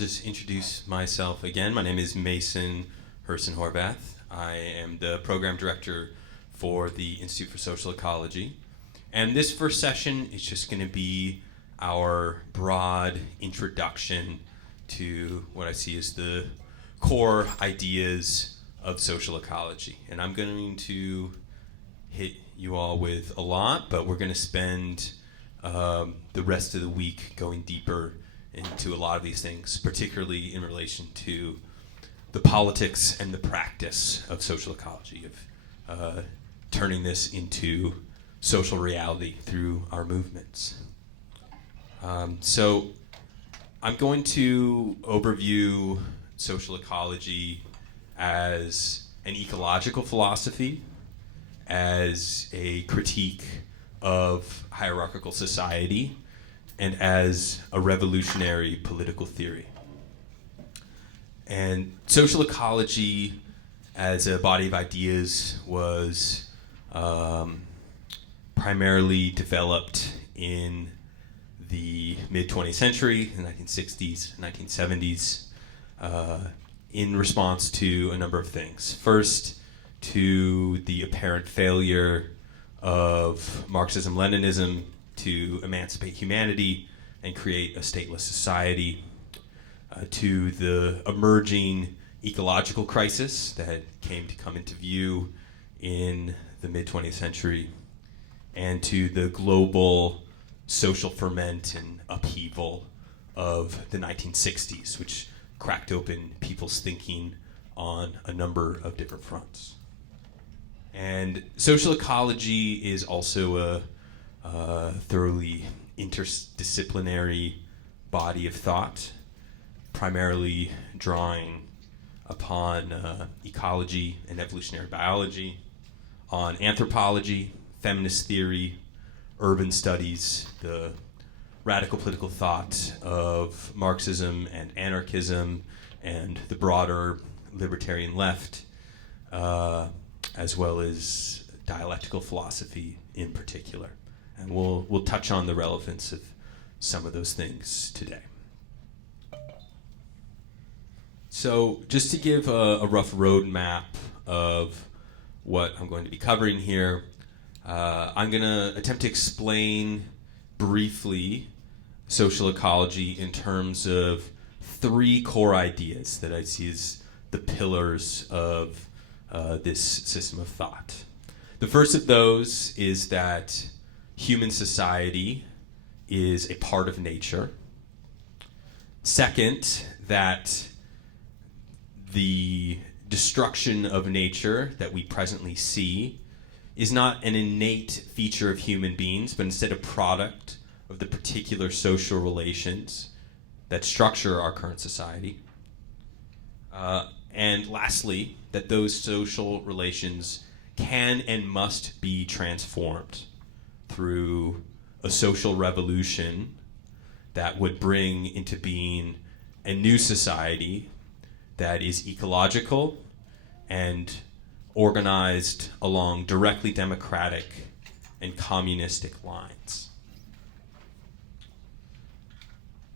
just introduce myself again. My name is Mason Herson-Horvath. I am the program director for the Institute for Social Ecology. And this first session is just going to be our broad introduction to what I see as the core ideas of social ecology. And I'm going to hit you all with a lot, but we're going to spend the rest of the week going deeper into a lot of these things, particularly in relation to the politics and the practice of social ecology, of turning this into social reality through our movements. So I'm going to overview social ecology as an ecological philosophy, as a critique of hierarchical society, and as a revolutionary political theory. And social ecology as a body of ideas was primarily developed in the mid-20th century, the 1960s, 1970s, in response to a number of things. First, to the apparent failure of Marxism-Leninism to emancipate humanity and create a stateless society, to the emerging ecological crisis that came to come into view in the mid-20th century, and to the global social ferment and upheaval of the 1960s, which cracked open people's thinking on a number of different fronts. And social ecology is also a thoroughly interdisciplinary body of thought, primarily drawing upon ecology and evolutionary biology, on anthropology, feminist theory, urban studies, the radical political thought of Marxism and anarchism, and the broader libertarian left, as well as dialectical philosophy in particular. And we'll touch on the relevance of some of those things today. So just to give a rough roadmap of what I'm going to be covering here, I'm going to attempt to explain briefly social ecology in terms of three core ideas that I see as the pillars of this system of thought. The first of those is that human society is a part of nature. Second, that the destruction of nature that we presently see is not an innate feature of human beings, but instead a product of the particular social relations that structure our current society. And lastly, that those social relations can and must be transformed through a social revolution that would bring into being a new society that is ecological and organized along directly democratic and communistic lines.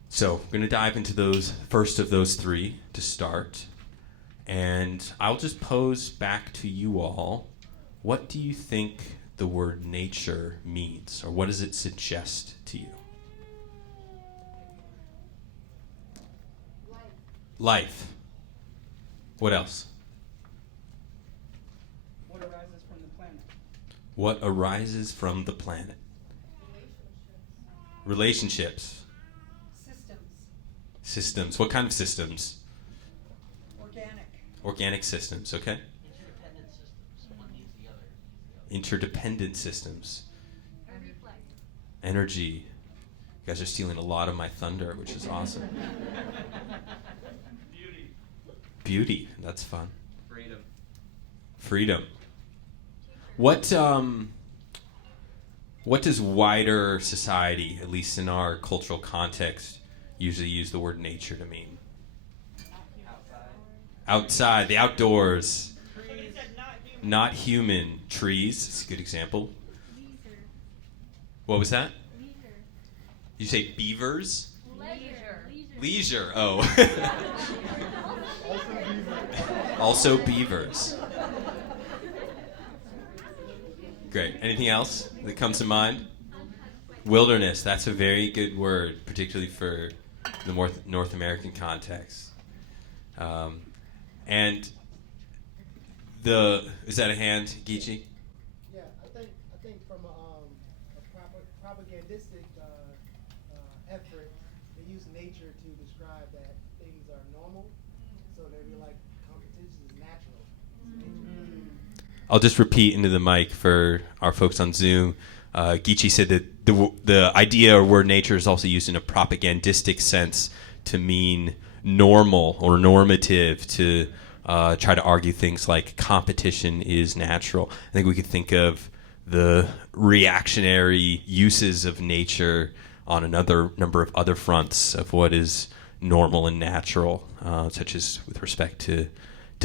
So we're going to dive into those first of those three to start. And I'll just pose back to you all, what do you think the word nature means, or what does it suggest to you? Life. What else? What arises from the planet? What arises from the planet? Relationships. Systems. What kind of systems? Organic systems, okay? Interdependent systems. One needs the other. Interdependent systems. Energy. You guys are stealing a lot of my thunder, which is awesome. Beauty. That's fun. Freedom. What does wider society, at least in our cultural context, usually use the word nature to mean? Outside, the outdoors. Not human. Trees, it's a good example. What was that? You say beavers? Leisure. Leisure. Oh. Also beavers. Great. Anything else that comes to mind? Wilderness. That's a very good word, particularly for the North American context. And is that a hand, Geechee? Yeah, I think from a propagandistic effort, they use nature to describe that things are normal, so they'd be like competition is natural. I'll just repeat into the mic for our folks on Zoom. Geechee said that the idea or word nature is also used in a propagandistic sense to mean normal or normative, to try to argue things like competition is natural. I think we could think of the reactionary uses of nature on another number of other fronts of what is normal and natural, such as with respect to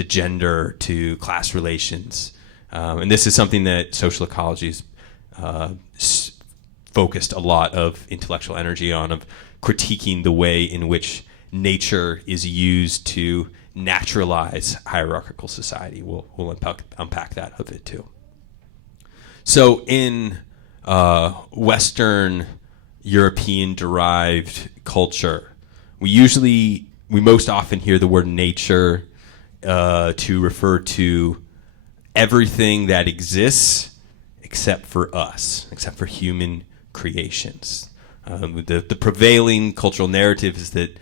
gender, to class relations. And this is something that social ecology has focused a lot of intellectual energy on, of critiquing the way in which nature is used to naturalize hierarchical society. We'll unpack that a bit too. So in Western European-derived culture, we most often hear the word nature to refer to everything that exists except for us, except for human creations. The prevailing cultural narrative is that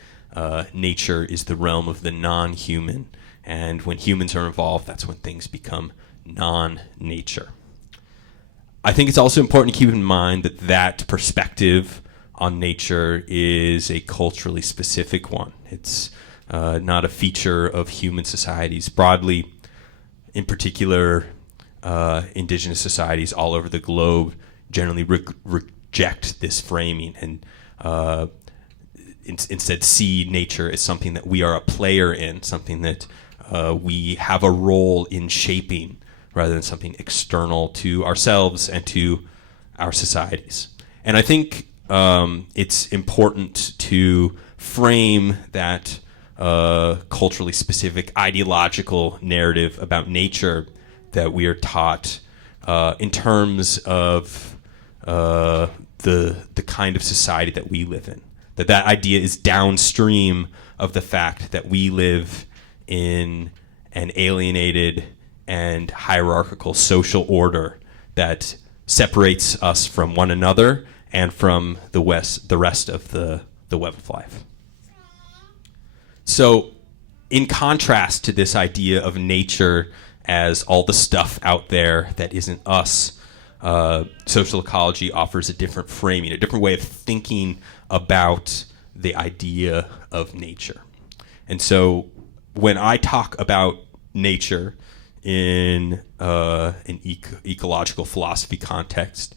nature is the realm of the non-human, and when humans are involved, that's when things become non-nature. I think it's also important to keep in mind that that perspective on nature is a culturally specific one. It's not a feature of human societies broadly. In particular, indigenous societies all over the globe generally reject this framing and instead see nature as something that we are a player in, something that we have a role in shaping, rather than something external to ourselves and to our societies. And I think it's important to frame that culturally specific ideological narrative about nature that we are taught in terms of the kind of society that we live in. That idea is downstream of the fact that we live in an alienated and hierarchical social order that separates us from one another and from the rest of the web of life. So, in contrast to this idea of nature as all the stuff out there that isn't us, social ecology offers a different framing, a different way of thinking about the idea of nature. And so, when I talk about nature in an ecological philosophy context,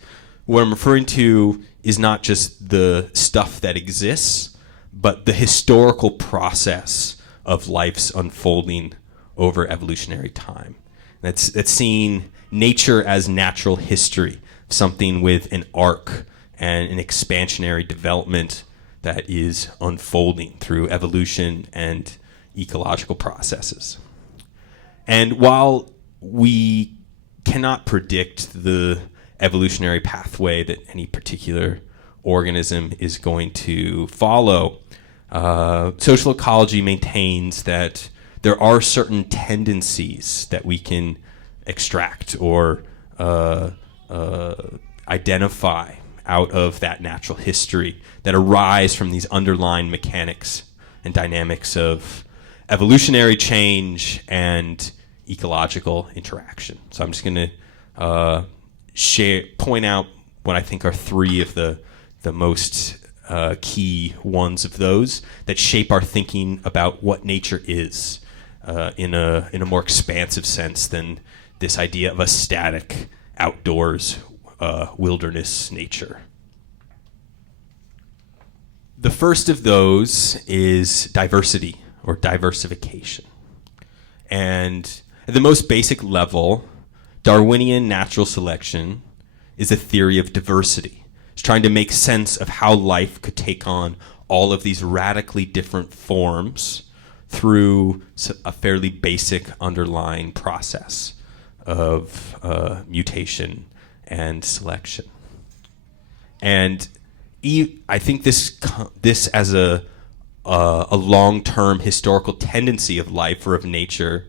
what I'm referring to is not just the stuff that exists, but the historical process of life's unfolding over evolutionary time. That's seeing nature as natural history, something with an arc and an expansionary development that is unfolding through evolution and ecological processes. And while we cannot predict the evolutionary pathway that any particular organism is going to follow, social ecology maintains that there are certain tendencies that we can extract or identify out of that natural history that arise from these underlying mechanics and dynamics of evolutionary change and ecological interaction. So I'm just going to point out what I think are three of the most key ones of those that shape our thinking about what nature is in a more expansive sense than this idea of a static outdoors wilderness nature. The first of those is diversity or diversification. And at the most basic level, Darwinian natural selection is a theory of diversity. It's trying to make sense of how life could take on all of these radically different forms through a fairly basic underlying process of mutation and selection. And I think this as a long-term historical tendency of life or of nature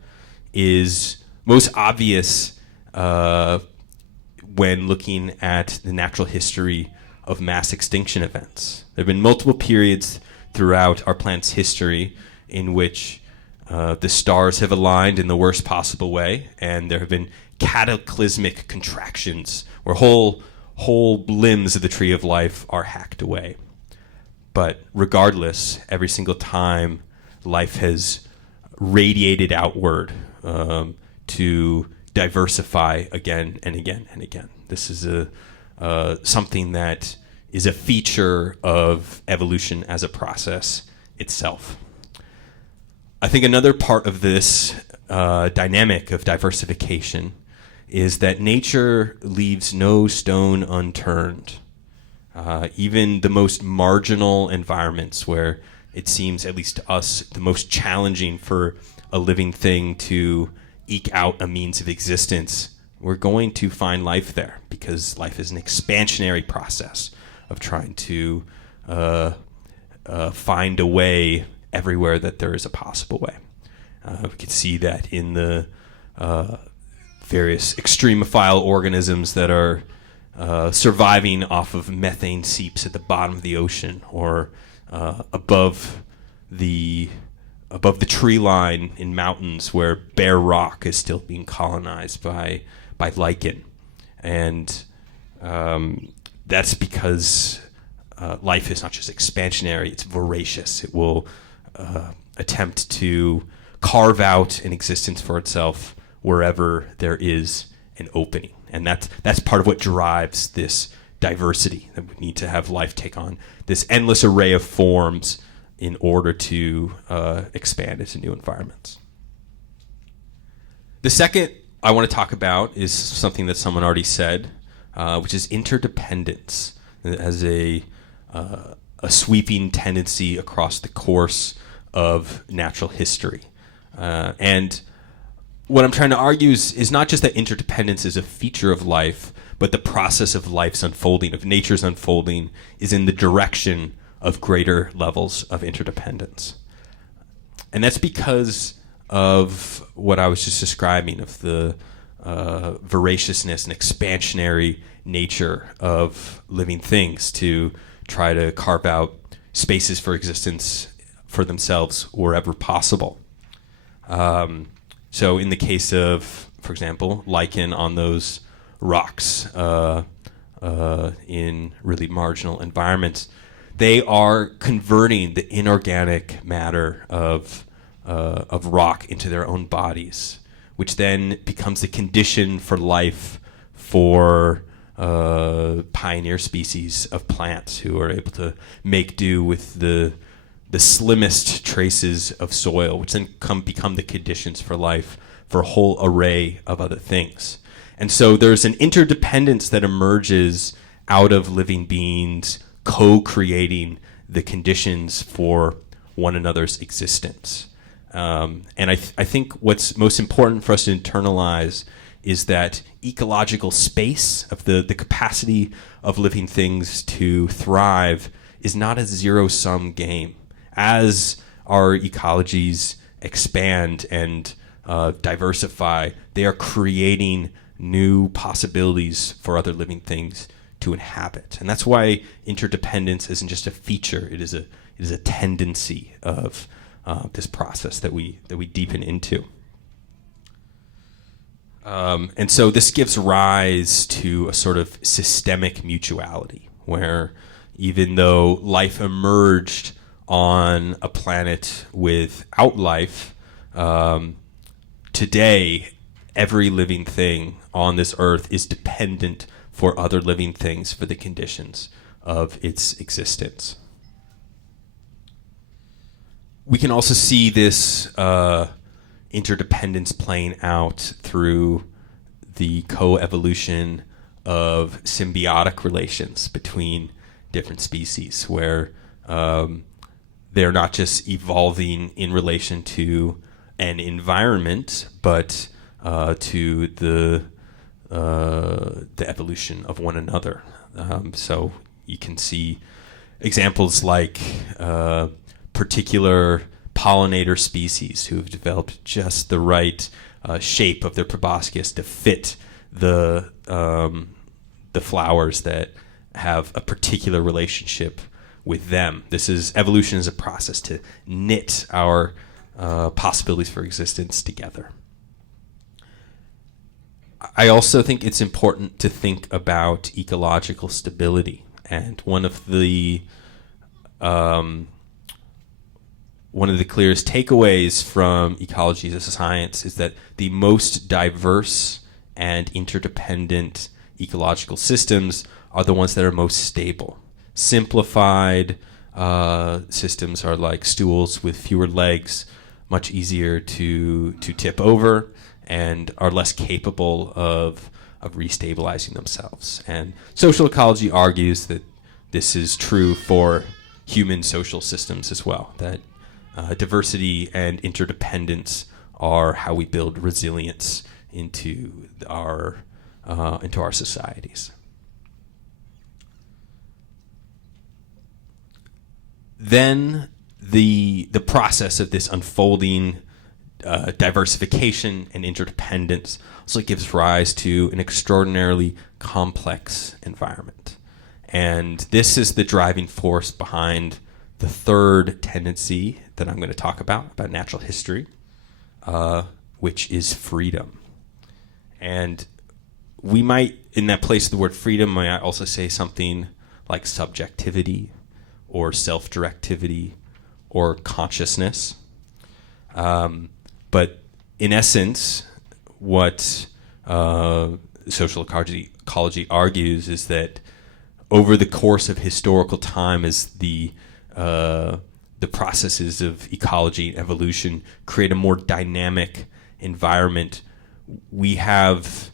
is most obvious when looking at the natural history of mass extinction events. There have been multiple periods throughout our planet's history in which the stars have aligned in the worst possible way, and there have been cataclysmic contractions where whole limbs of the tree of life are hacked away. But regardless, every single time life has radiated outward to diversify again and again and again. This is something that is a feature of evolution as a process itself. I think another part of this dynamic of diversification is that nature leaves no stone unturned. Even the most marginal environments where it seems, at least to us, the most challenging for a living thing to eke out a means of existence, we're going to find life there, because life is an expansionary process of trying to find a way everywhere that there is a possible way. We can see that in the various extremophile organisms that are surviving off of methane seeps at the bottom of the ocean, or above the tree line in mountains where bare rock is still being colonized by lichen. And that's because life is not just expansionary, it's voracious. It will attempt to carve out an existence for itself wherever there is an opening. And that's part of what drives this diversity, that we need to have life take on this endless array of forms in order to expand into new environments. The second I want to talk about is something that someone already said, which is interdependence as a sweeping tendency across the course of natural history. And what I'm trying to argue is not just that interdependence is a feature of life, but the process of life's unfolding, of nature's unfolding, is in the direction of greater levels of interdependence. And that's because of what I was just describing, of the voraciousness and expansionary nature of living things to try to carve out spaces for existence for themselves wherever possible. So in the case of, for example, lichen on those rocks in really marginal environments, they are converting the inorganic matter of rock into their own bodies, which then becomes the condition for life for pioneer species of plants who are able to make do with the slimmest traces of soil, which then become the conditions for life for a whole array of other things. And so there's an interdependence that emerges out of living beings co-creating the conditions for one another's existence. And I think what's most important for us to internalize is that ecological space, of the capacity of living things to thrive, is not a zero-sum game. As our ecologies expand and diversify, they are creating new possibilities for other living things to inhabit. And that's why interdependence isn't just a feature, it is a tendency of this process that we deepen into. And so this gives rise to a sort of systemic mutuality, where even though life emerged on a planet without life, today every living thing on this earth is dependent for other living things for the conditions of its existence. We can also see this interdependence playing out through the coevolution of symbiotic relations between different species, where they're not just evolving in relation to an environment, but to the evolution of one another. So you can see examples like particular pollinator species who have developed just the right shape of their proboscis to fit the flowers that have a particular relationship with them. Evolution is a process to knit our possibilities for existence together. I also think it's important to think about ecological stability, and one of the clearest takeaways from ecology as a science is that the most diverse and interdependent ecological systems are the ones that are most stable. Simplified systems are like stools with fewer legs, much easier to tip over, and are less capable of restabilizing themselves. And social ecology argues that this is true for human social systems as well, that diversity and interdependence are how we build resilience into our societies. Then the process of this unfolding diversification and interdependence also gives rise to an extraordinarily complex environment. And this is the driving force behind the third tendency that I'm going to talk about natural history, which is freedom. And we might, in that place of the word freedom, might also say something like subjectivity or self-directivity or consciousness. But in essence, what social ecology argues is that over the course of historical time, as the processes of ecology and evolution create a more dynamic environment, we have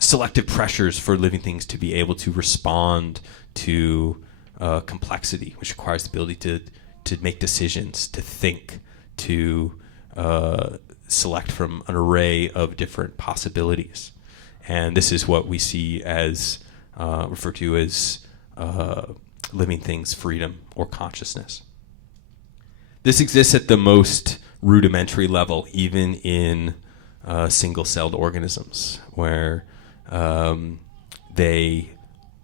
selective pressures for living things to be able to respond to complexity, which requires the ability to make decisions, to think, to select from an array of different possibilities. And this is what we see as referred to as living things freedom or consciousness. This exists at the most rudimentary level, even in single-celled organisms, where they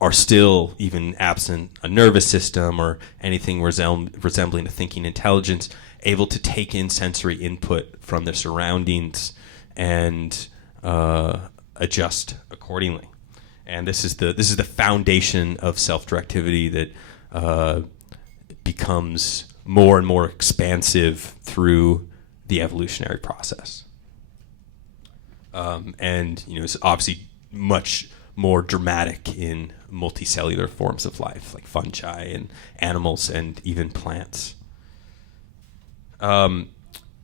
are still, even absent a nervous system or anything resembling a thinking intelligence, able to take in sensory input from their surroundings and adjust accordingly. And this is the foundation of self-directivity that becomes more and more expansive through the evolutionary process. And it's obviously much more dramatic in multicellular forms of life, like fungi and animals and even plants.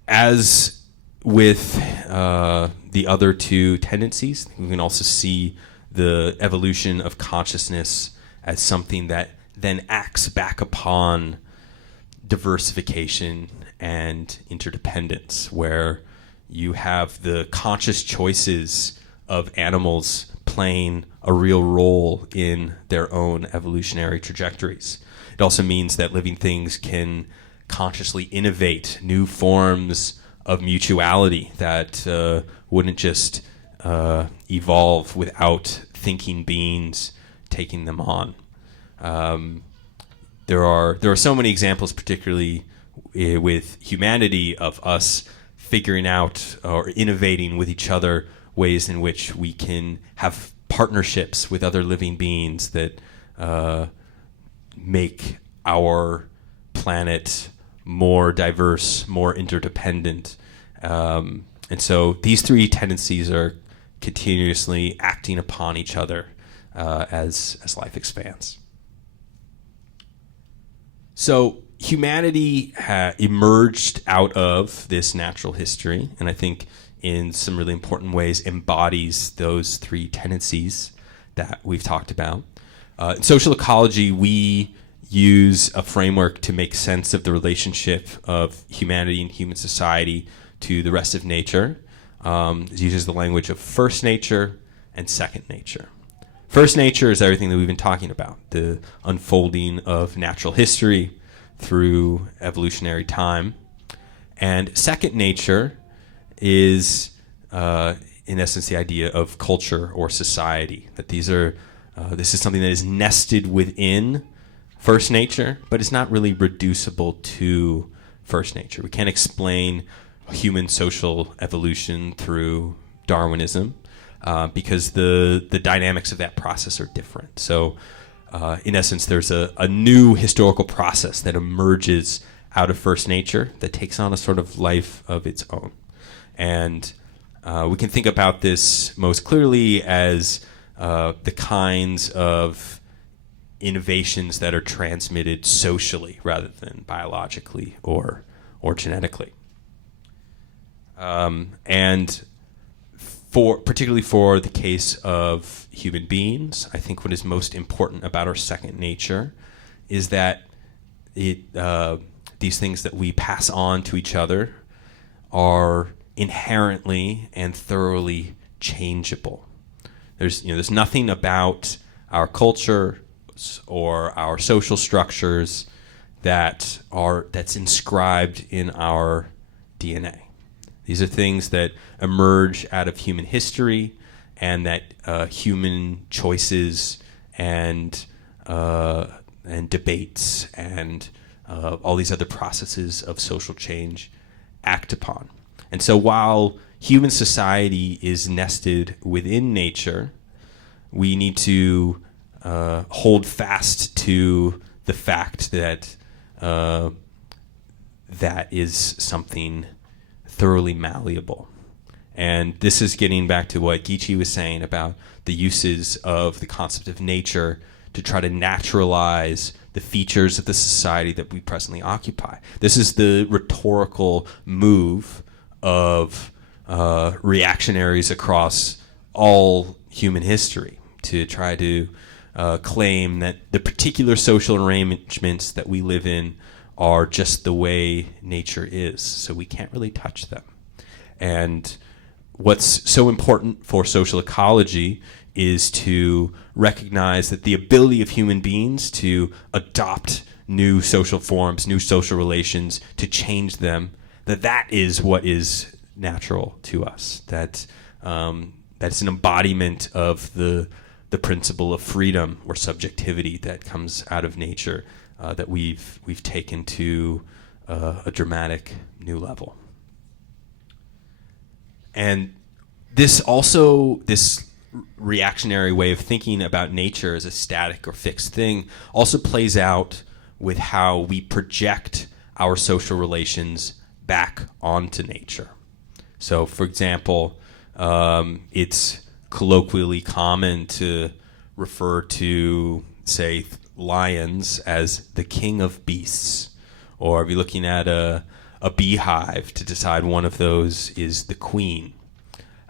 As with the other two tendencies, we can also see the evolution of consciousness as something that then acts back upon diversification and interdependence, where you have the conscious choices of animals playing a real role in their own evolutionary trajectories. It also means that living things can consciously innovate new forms of mutuality that wouldn't just evolve without thinking beings taking them on. There are so many examples, particularly with humanity, of us figuring out or innovating with each other ways in which we can have partnerships with other living beings that make our planet more diverse, more interdependent. And so these three tendencies are continuously acting upon each other as life expands. So humanity emerged out of this natural history, and I think in some really important ways embodies those three tendencies that we've talked about. In social ecology, we use a framework to make sense of the relationship of humanity and human society to the rest of nature. It uses the language of first nature and second nature. First nature is everything that we've been talking about, the unfolding of natural history through evolutionary time. And second nature is, in essence, the idea of culture or society, that this is something that is nested within first nature, but it's not really reducible to first nature. We can't explain human social evolution through Darwinism because the dynamics of that process are different. So in essence, there's a new historical process that emerges out of first nature that takes on a sort of life of its own. And we can think about this most clearly as the kinds of innovations that are transmitted socially rather than biologically or genetically. And particularly for the case of human beings, I think what is most important about our second nature is that these things that we pass on to each other are inherently and thoroughly changeable. There's nothing about our culture or our social structures that's inscribed in our DNA. These are things that emerge out of human history, and that human choices and debates and all these other processes of social change act upon. And so while human society is nested within nature, we need to hold fast to the fact that that is something thoroughly malleable. And this is getting back to what Geechee was saying about the uses of the concept of nature to try to naturalize the features of the society that we presently occupy. This is the rhetorical move of reactionaries across all human history to try to claim that the particular social arrangements that we live in are just the way nature is, so we can't really touch them. And what's so important for social ecology is to recognize that the ability of human beings to adopt new social forms, new social relations, to change them, that is what is natural to us. That's an embodiment of the principle of freedom or subjectivity that comes out of nature, that we've taken to a dramatic new level. And this reactionary way of thinking about nature as a static or fixed thing also plays out with how we project our social relations back onto nature. So, for example, it's colloquially common to refer to, say, lions as the king of beasts, or be looking at a beehive to decide one of those is the queen.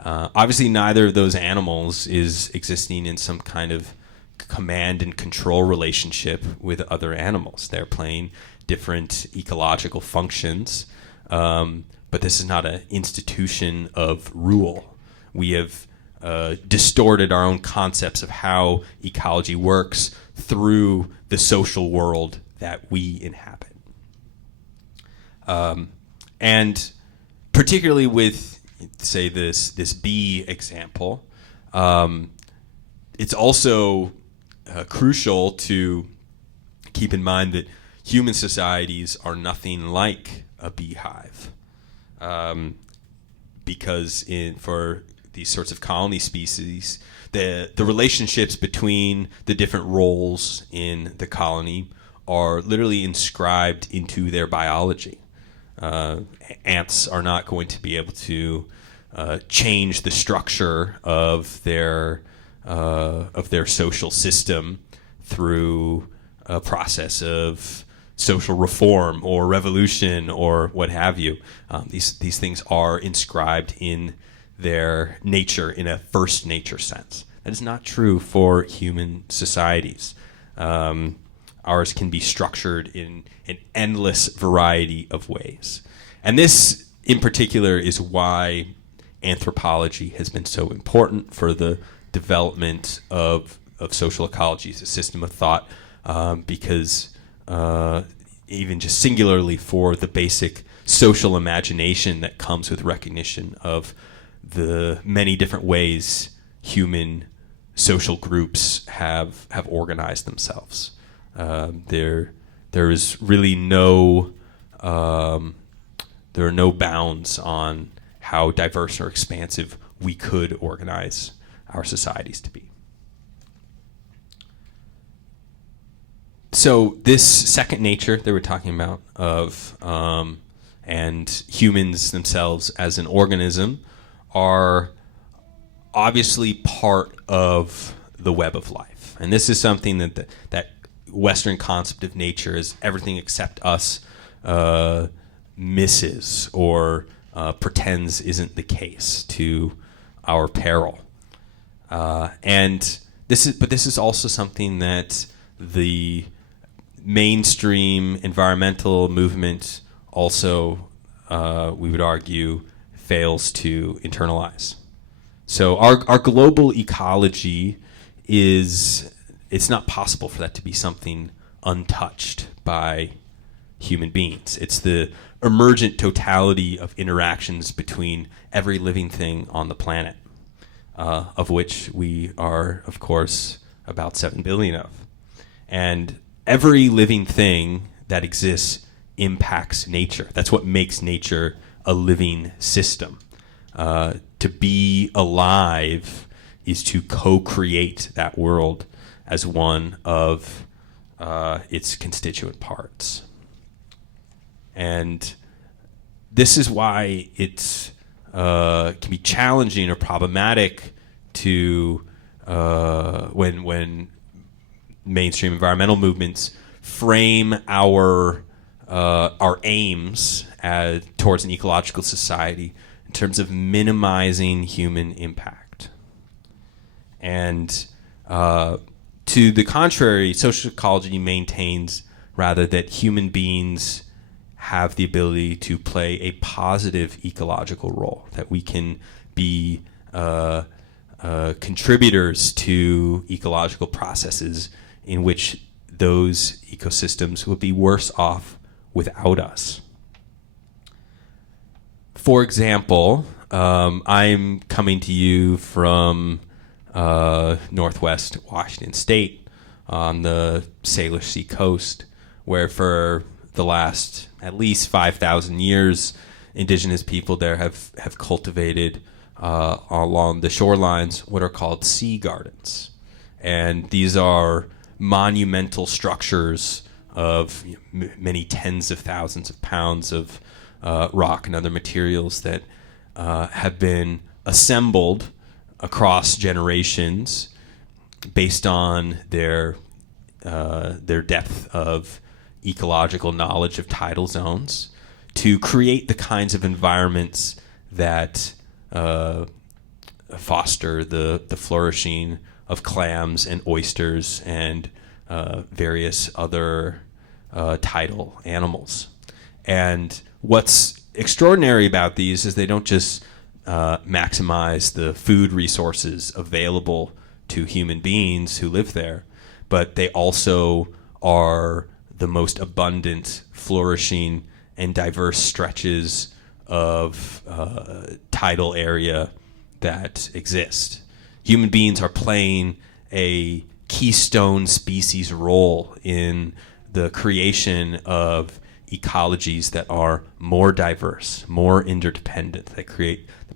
Obviously, neither of those animals is existing in some kind of command and control relationship with other animals. They're playing different ecological functions, but this is not an institution of rule. We have distorted our own concepts of how ecology works through the social world that we inhabit. And particularly with, say, this bee example, it's also crucial to keep in mind that human societies are nothing like a beehive, because for these sorts of colony species, the relationships between the different roles in the colony are literally inscribed into their biology. Ants are not going to be able to change the structure of their social system through a process of social reform or revolution or what have you. These things are inscribed in their nature in a first nature sense. That is not true for human societies. ours can be structured in an endless variety of ways. And this, in particular, is why anthropology has been so important for the development of social ecology as a system of thought, because even just singularly for the basic social imagination that comes with recognition of the many different ways human social groups have organized themselves. There is really there are no bounds on how diverse or expansive we could organize our societies to be. So this second nature that we're talking about of and humans themselves as an organism are obviously part of the web of life. And this is something that Western concept of nature is everything except us misses or pretends isn't the case to our peril. And this is also something that the mainstream environmental movement also, we would argue, fails to internalize. So our global ecology it's not possible for that to be something untouched by human beings. It's the emergent totality of interactions between every living thing on the planet, of which we are, of course, about 7 billion of. And every living thing that exists impacts nature. That's what makes nature a living system. To be alive is to co-create that world as one of its constituent parts. And this is why it's can be challenging or problematic to when mainstream environmental movements frame our aims towards an ecological society in terms of minimizing human impact. And to the contrary, social ecology maintains rather that human beings have the ability to play a positive ecological role, that we can be contributors to ecological processes in which those ecosystems would be worse off without us. For example, I'm coming to you from northwest Washington State on the Salish Sea coast, where for the last at least 5,000 years, indigenous people there have cultivated along the shorelines what are called sea gardens. And these are monumental structures of many tens of thousands of pounds of rock and other materials that have been assembled across generations based on their depth of ecological knowledge of tidal zones to create the kinds of environments that foster the flourishing of clams and oysters and various other tidal animals. And what's extraordinary about these is they don't just maximize the food resources available to human beings who live there, but they also are the most abundant, flourishing, and diverse stretches of tidal area that exist. Human beings are playing a keystone species role in the creation of ecologies that are more diverse, more interdependent, that create the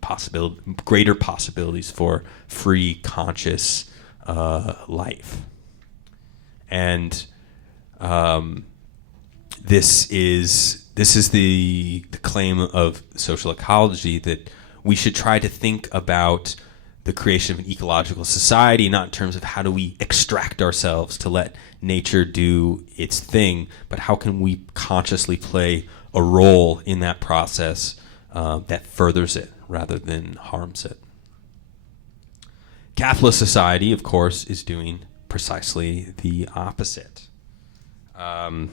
greater possibilities for free, conscious life. And this is the claim of social ecology, that we should try to think about the creation of an ecological society not in terms of how do we extract ourselves to let nature do its thing, but how can we consciously play a role in that process that furthers it rather than harms it. Capitalist society, of course, is doing precisely the opposite. I'm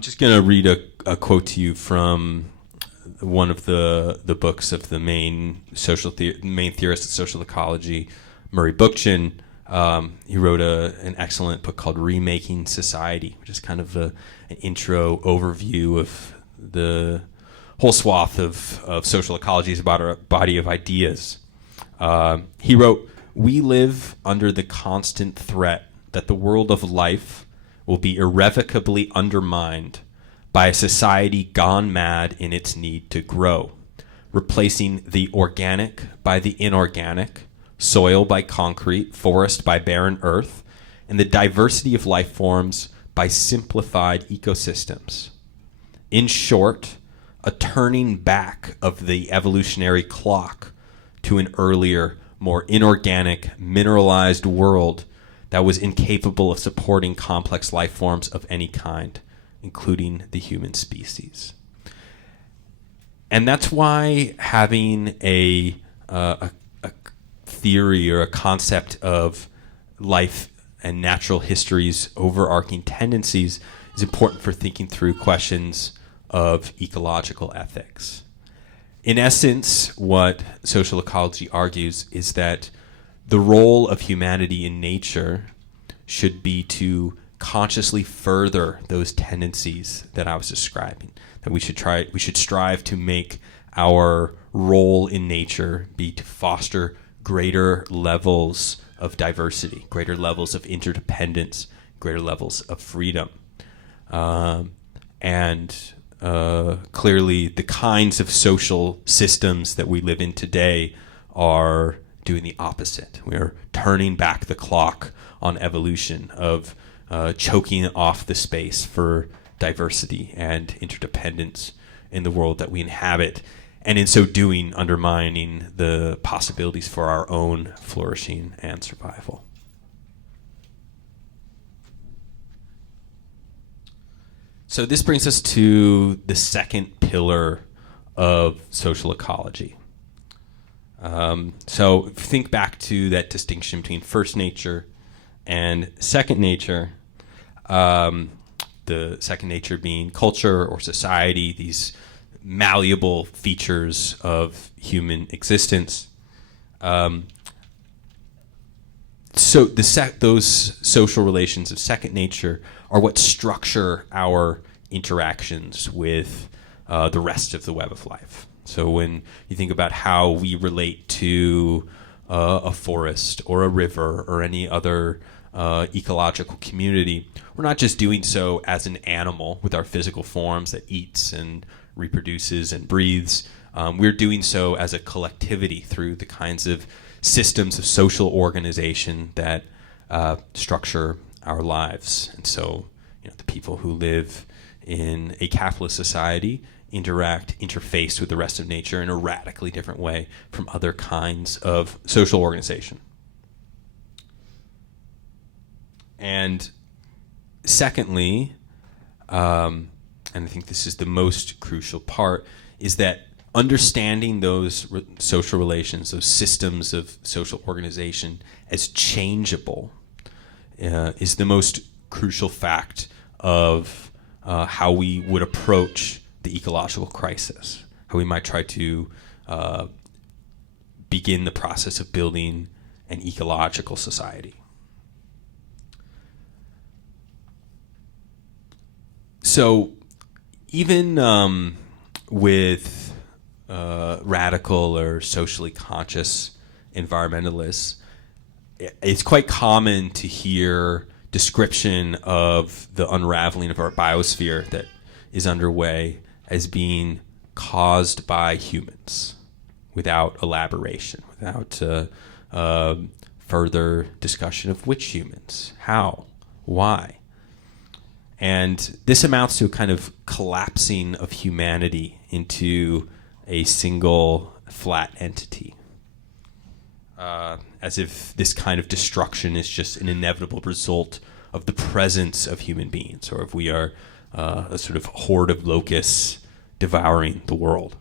just going to read a quote to you from one of the books of the main theorist of social ecology, Murray Bookchin. He wrote an excellent book called Remaking Society, which is kind of an intro overview of the whole swath of social ecology. Is about a body of ideas. He wrote, "We live under the constant threat that the world of life will be irrevocably undermined by a society gone mad in its need to grow, replacing the organic by the inorganic, soil by concrete, forest by barren earth, and the diversity of life forms by simplified ecosystems. In short, a turning back of the evolutionary clock to an earlier, more inorganic, mineralized world that was incapable of supporting complex life forms of any kind, including the human species." And that's why having a theory or a concept of life and natural history's overarching tendencies is important for thinking through questions of ecological ethics. In essence, what social ecology argues is that the role of humanity in nature should be to consciously further those tendencies that I was describing. That we should strive to make our role in nature be to foster greater levels of diversity, greater levels of interdependence, greater levels of freedom. Clearly, the kinds of social systems that we live in today are doing the opposite. We are turning back the clock on evolution, of choking off the space for diversity and interdependence in the world that we inhabit, and in so doing, undermining the possibilities for our own flourishing and survival. So this brings us to the second pillar of social ecology. So think back to that distinction between first nature and second nature. The second nature being culture or society, these malleable features of human existence. So those social relations of second nature are what structure our interactions with the rest of the web of life. So when you think about how we relate to a forest or a river or any other ecological community, we're not just doing so as an animal with our physical forms that eats and reproduces and breathes. We're doing so as a collectivity through the kinds of systems of social organization that structure our lives. And so, the people who live in a capitalist society interface with the rest of nature in a radically different way from other kinds of social organization. And secondly, and I think this is the most crucial part, is that understanding those social relations, those systems of social organization as changeable is the most crucial fact of how we would approach the ecological crisis, how we might try to begin the process of building an ecological society. So even with radical or socially conscious environmentalists, it's quite common to hear description of the unraveling of our biosphere that is underway as being caused by humans, without elaboration, without further discussion of which humans, how, why. And this amounts to a kind of collapsing of humanity into a single flat entity. As if this kind of destruction is just an inevitable result of the presence of human beings, or if we are a sort of horde of locusts devouring the world.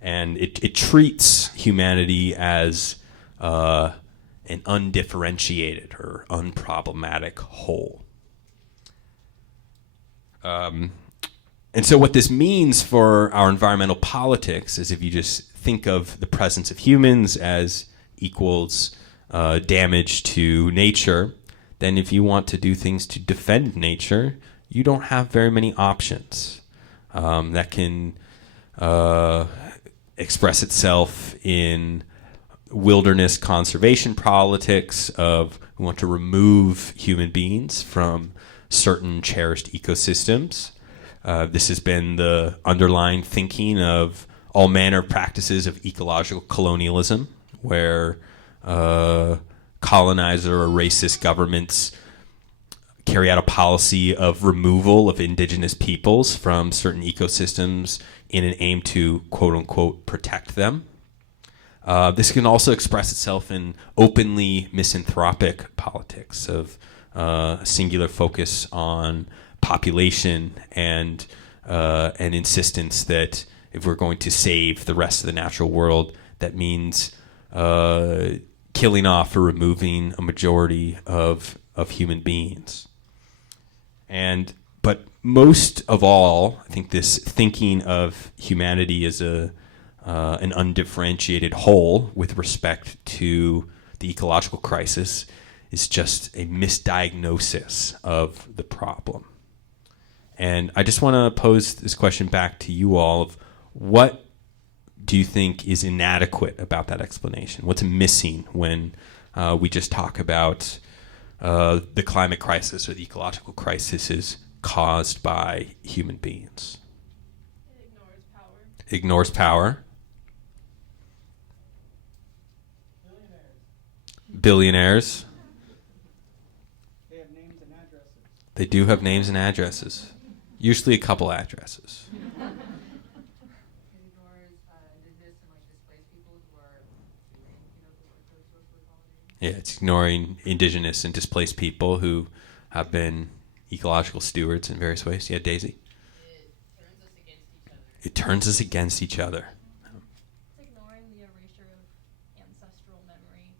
And it treats humanity as an undifferentiated or unproblematic whole. And so what this means for our environmental politics is if you just think of the presence of humans as equals damage to nature, then if you want to do things to defend nature, you don't have very many options. That can express itself in wilderness conservation politics of we want to remove human beings from certain cherished ecosystems. This has been the underlying thinking of all manner of practices of ecological colonialism, where colonizer or racist governments carry out a policy of removal of indigenous peoples from certain ecosystems in an aim to, quote unquote, protect them. This can also express itself in openly misanthropic politics of a singular focus on population and an insistence that if we're going to save the rest of the natural world, that means killing off or removing a majority of human beings. But most of all, I think this thinking of humanity as an undifferentiated whole with respect to the ecological crisis is just a misdiagnosis of the problem. And I just want to pose this question back to you all of what do you think is inadequate about that explanation? What's missing when we just talk about the climate crisis or the ecological crisis is caused by human beings? It ignores power. Ignores power. Billionaires. They have names and addresses. They do have names and addresses. Usually a couple addresses. It ignores indigenous and displaced people who are doing, the work of social ecology. Yeah, it's ignoring indigenous and displaced people who have been ecological stewards in various ways. Yeah, Daisy? It turns us against each other. It turns us against each other. It's ignoring the erasure of ancestral memory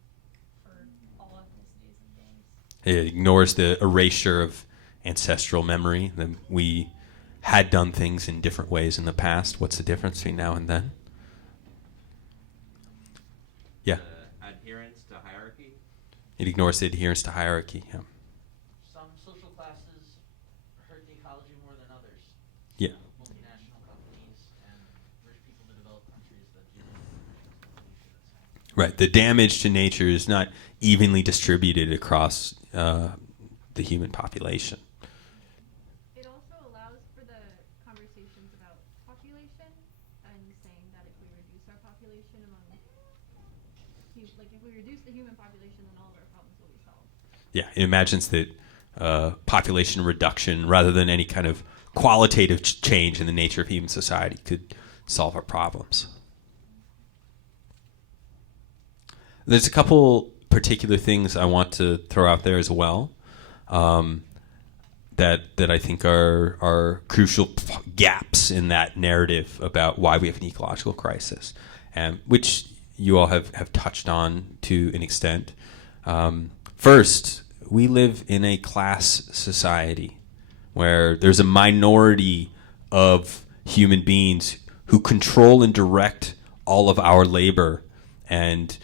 for all ethnicities and beings. It ignores the erasure of ancestral memory. That we had done things in different ways in the past. What's the difference between now and then? Yeah. Adherence to hierarchy. It ignores the adherence to hierarchy. Yeah. Some social classes hurt the ecology more than others. Yeah. Multinational companies and rich people in developed countries that do pollution. Right. The damage to nature is not evenly distributed across the human population. It also allows for the conversations about population and saying that if we reduce our population if we reduce the human population, then all of our problems will be solved. Yeah, it imagines that population reduction, rather than any kind of qualitative change in the nature of human society, could solve our problems. There's a couple particular things I want to throw out there as well. That I think are crucial gaps in that narrative about why we have an ecological crisis, which you all have touched on to an extent. First, we live in a class society where there's a minority of human beings who control and direct all of our labor and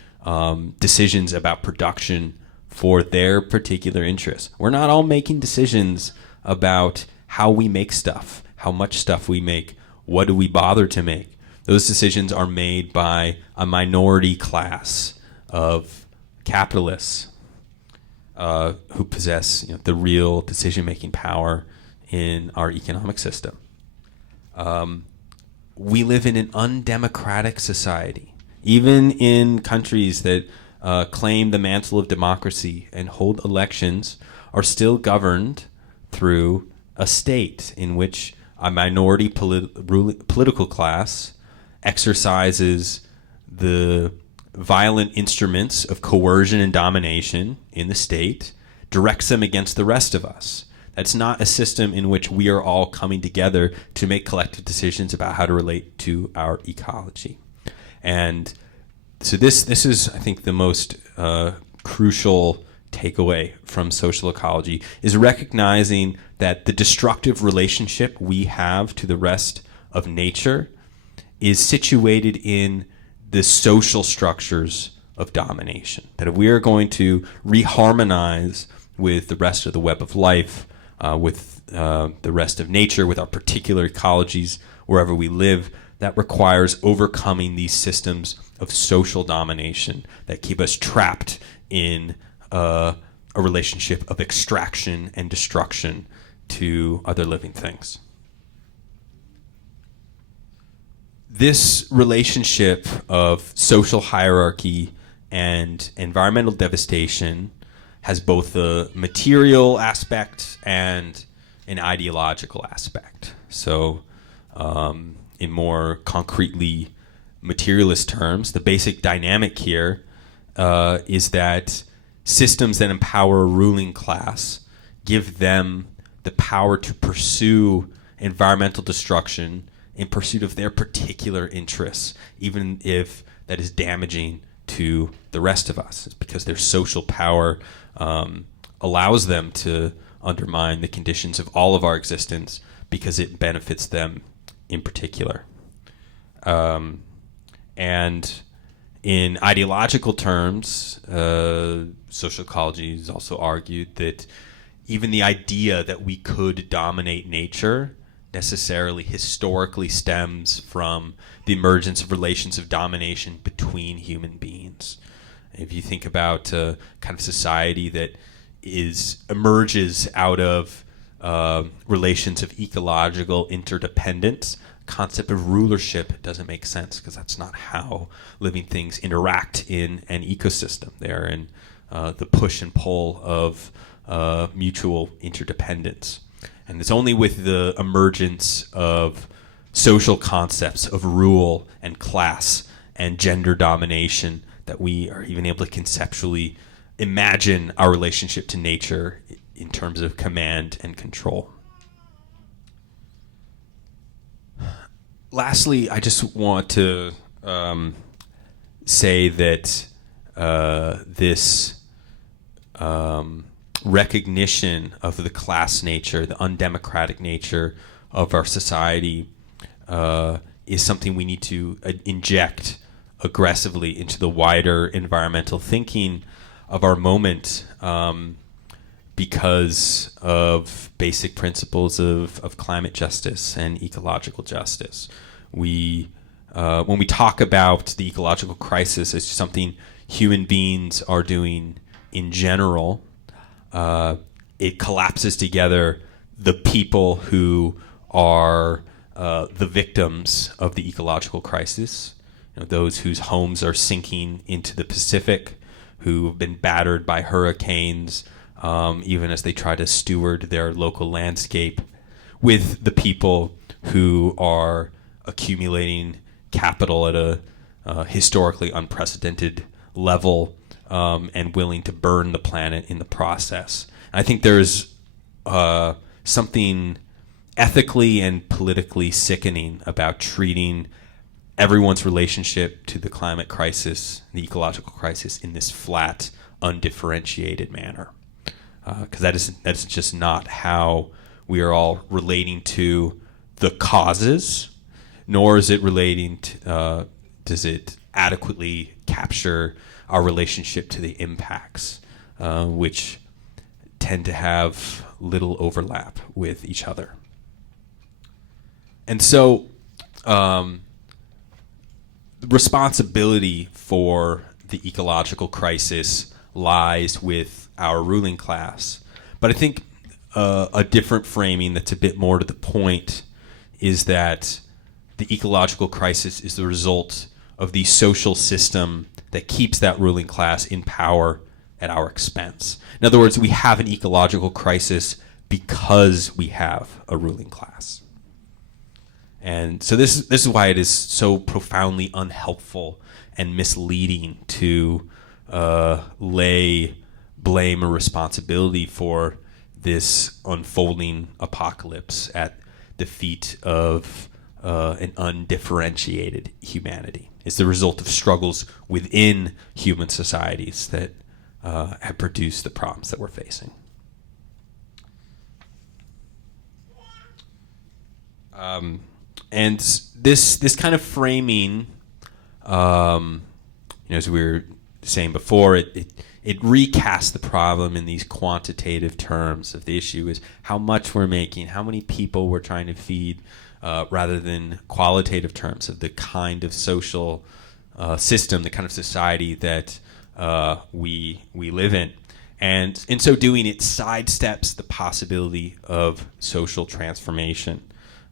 decisions about production for their particular interests. We're not all making decisions about how we make stuff, how much stuff we make, what do we bother to make. Those decisions are made by a minority class of capitalists who possess the real decision-making power in our economic system. We live in an undemocratic society. Even in countries that claim the mantle of democracy and hold elections are still governed through a state in which a minority political class exercises the violent instruments of coercion and domination in the state, directs them against the rest of us. That's not a system in which we are all coming together to make collective decisions about how to relate to our ecology. And so this is, I think, the most crucial takeaway from social ecology is recognizing that the destructive relationship we have to the rest of nature is situated in the social structures of domination. That if we are going to reharmonize with the rest of the web of life, with the rest of nature, with our particular ecologies, wherever we live, that requires overcoming these systems of social domination that keep us trapped in a relationship of extraction and destruction to other living things. This relationship of social hierarchy and environmental devastation has both a material aspect and an ideological aspect. So, in more concretely materialist terms, the basic dynamic here is that systems that empower a ruling class give them the power to pursue environmental destruction in pursuit of their particular interests, even if that is damaging to the rest of us. It's because their social power allows them to undermine the conditions of all of our existence because it benefits them in particular. And in ideological terms, social ecology has also argued that even the idea that we could dominate nature necessarily historically stems from the emergence of relations of domination between human beings. If you think about a kind of society that emerges out of relations of ecological interdependence, concept of rulership doesn't make sense because that's not how living things interact in an ecosystem. They're in the push and pull of mutual interdependence. And it's only with the emergence of social concepts of rule and class and gender domination that we are even able to conceptually imagine our relationship to nature in terms of command and control. Lastly, I just want to say that this recognition of the class nature, the undemocratic nature of our society, is something we need to inject aggressively into the wider environmental thinking of our moment, because of basic principles of climate justice and ecological justice. When we talk about the ecological crisis as something human beings are doing in general, it collapses together the people who are the victims of the ecological crisis, those whose homes are sinking into the Pacific, who have been battered by hurricanes, even as they try to steward their local landscape, with the people who are accumulating capital at a historically unprecedented level, and willing to burn the planet in the process. I think there's something ethically and politically sickening about treating everyone's relationship to the climate crisis, the ecological crisis, in this flat, undifferentiated manner. Because that's just not how we are all relating to the causes, nor is it relating to, does it adequately capture our relationship to the impacts, which tend to have little overlap with each other. And so the responsibility for the ecological crisis lies with our ruling class. But I think a different framing that's a bit more to the point is that the ecological crisis is the result of the social system that keeps that ruling class in power at our expense. In other words, we have an ecological crisis because we have a ruling class. And so this is why it is so profoundly unhelpful and misleading to lay blame or responsibility for this unfolding apocalypse at the feet of an undifferentiated humanity. It's the result of struggles within human societies that have produced the problems that we're facing. And this kind of framing, as we were saying before, it recasts the problem in these quantitative terms of the issue is how much we're making, how many people we're trying to feed, rather than qualitative terms of the kind of social system, the kind of society that we live in. And in so doing, it sidesteps the possibility of social transformation.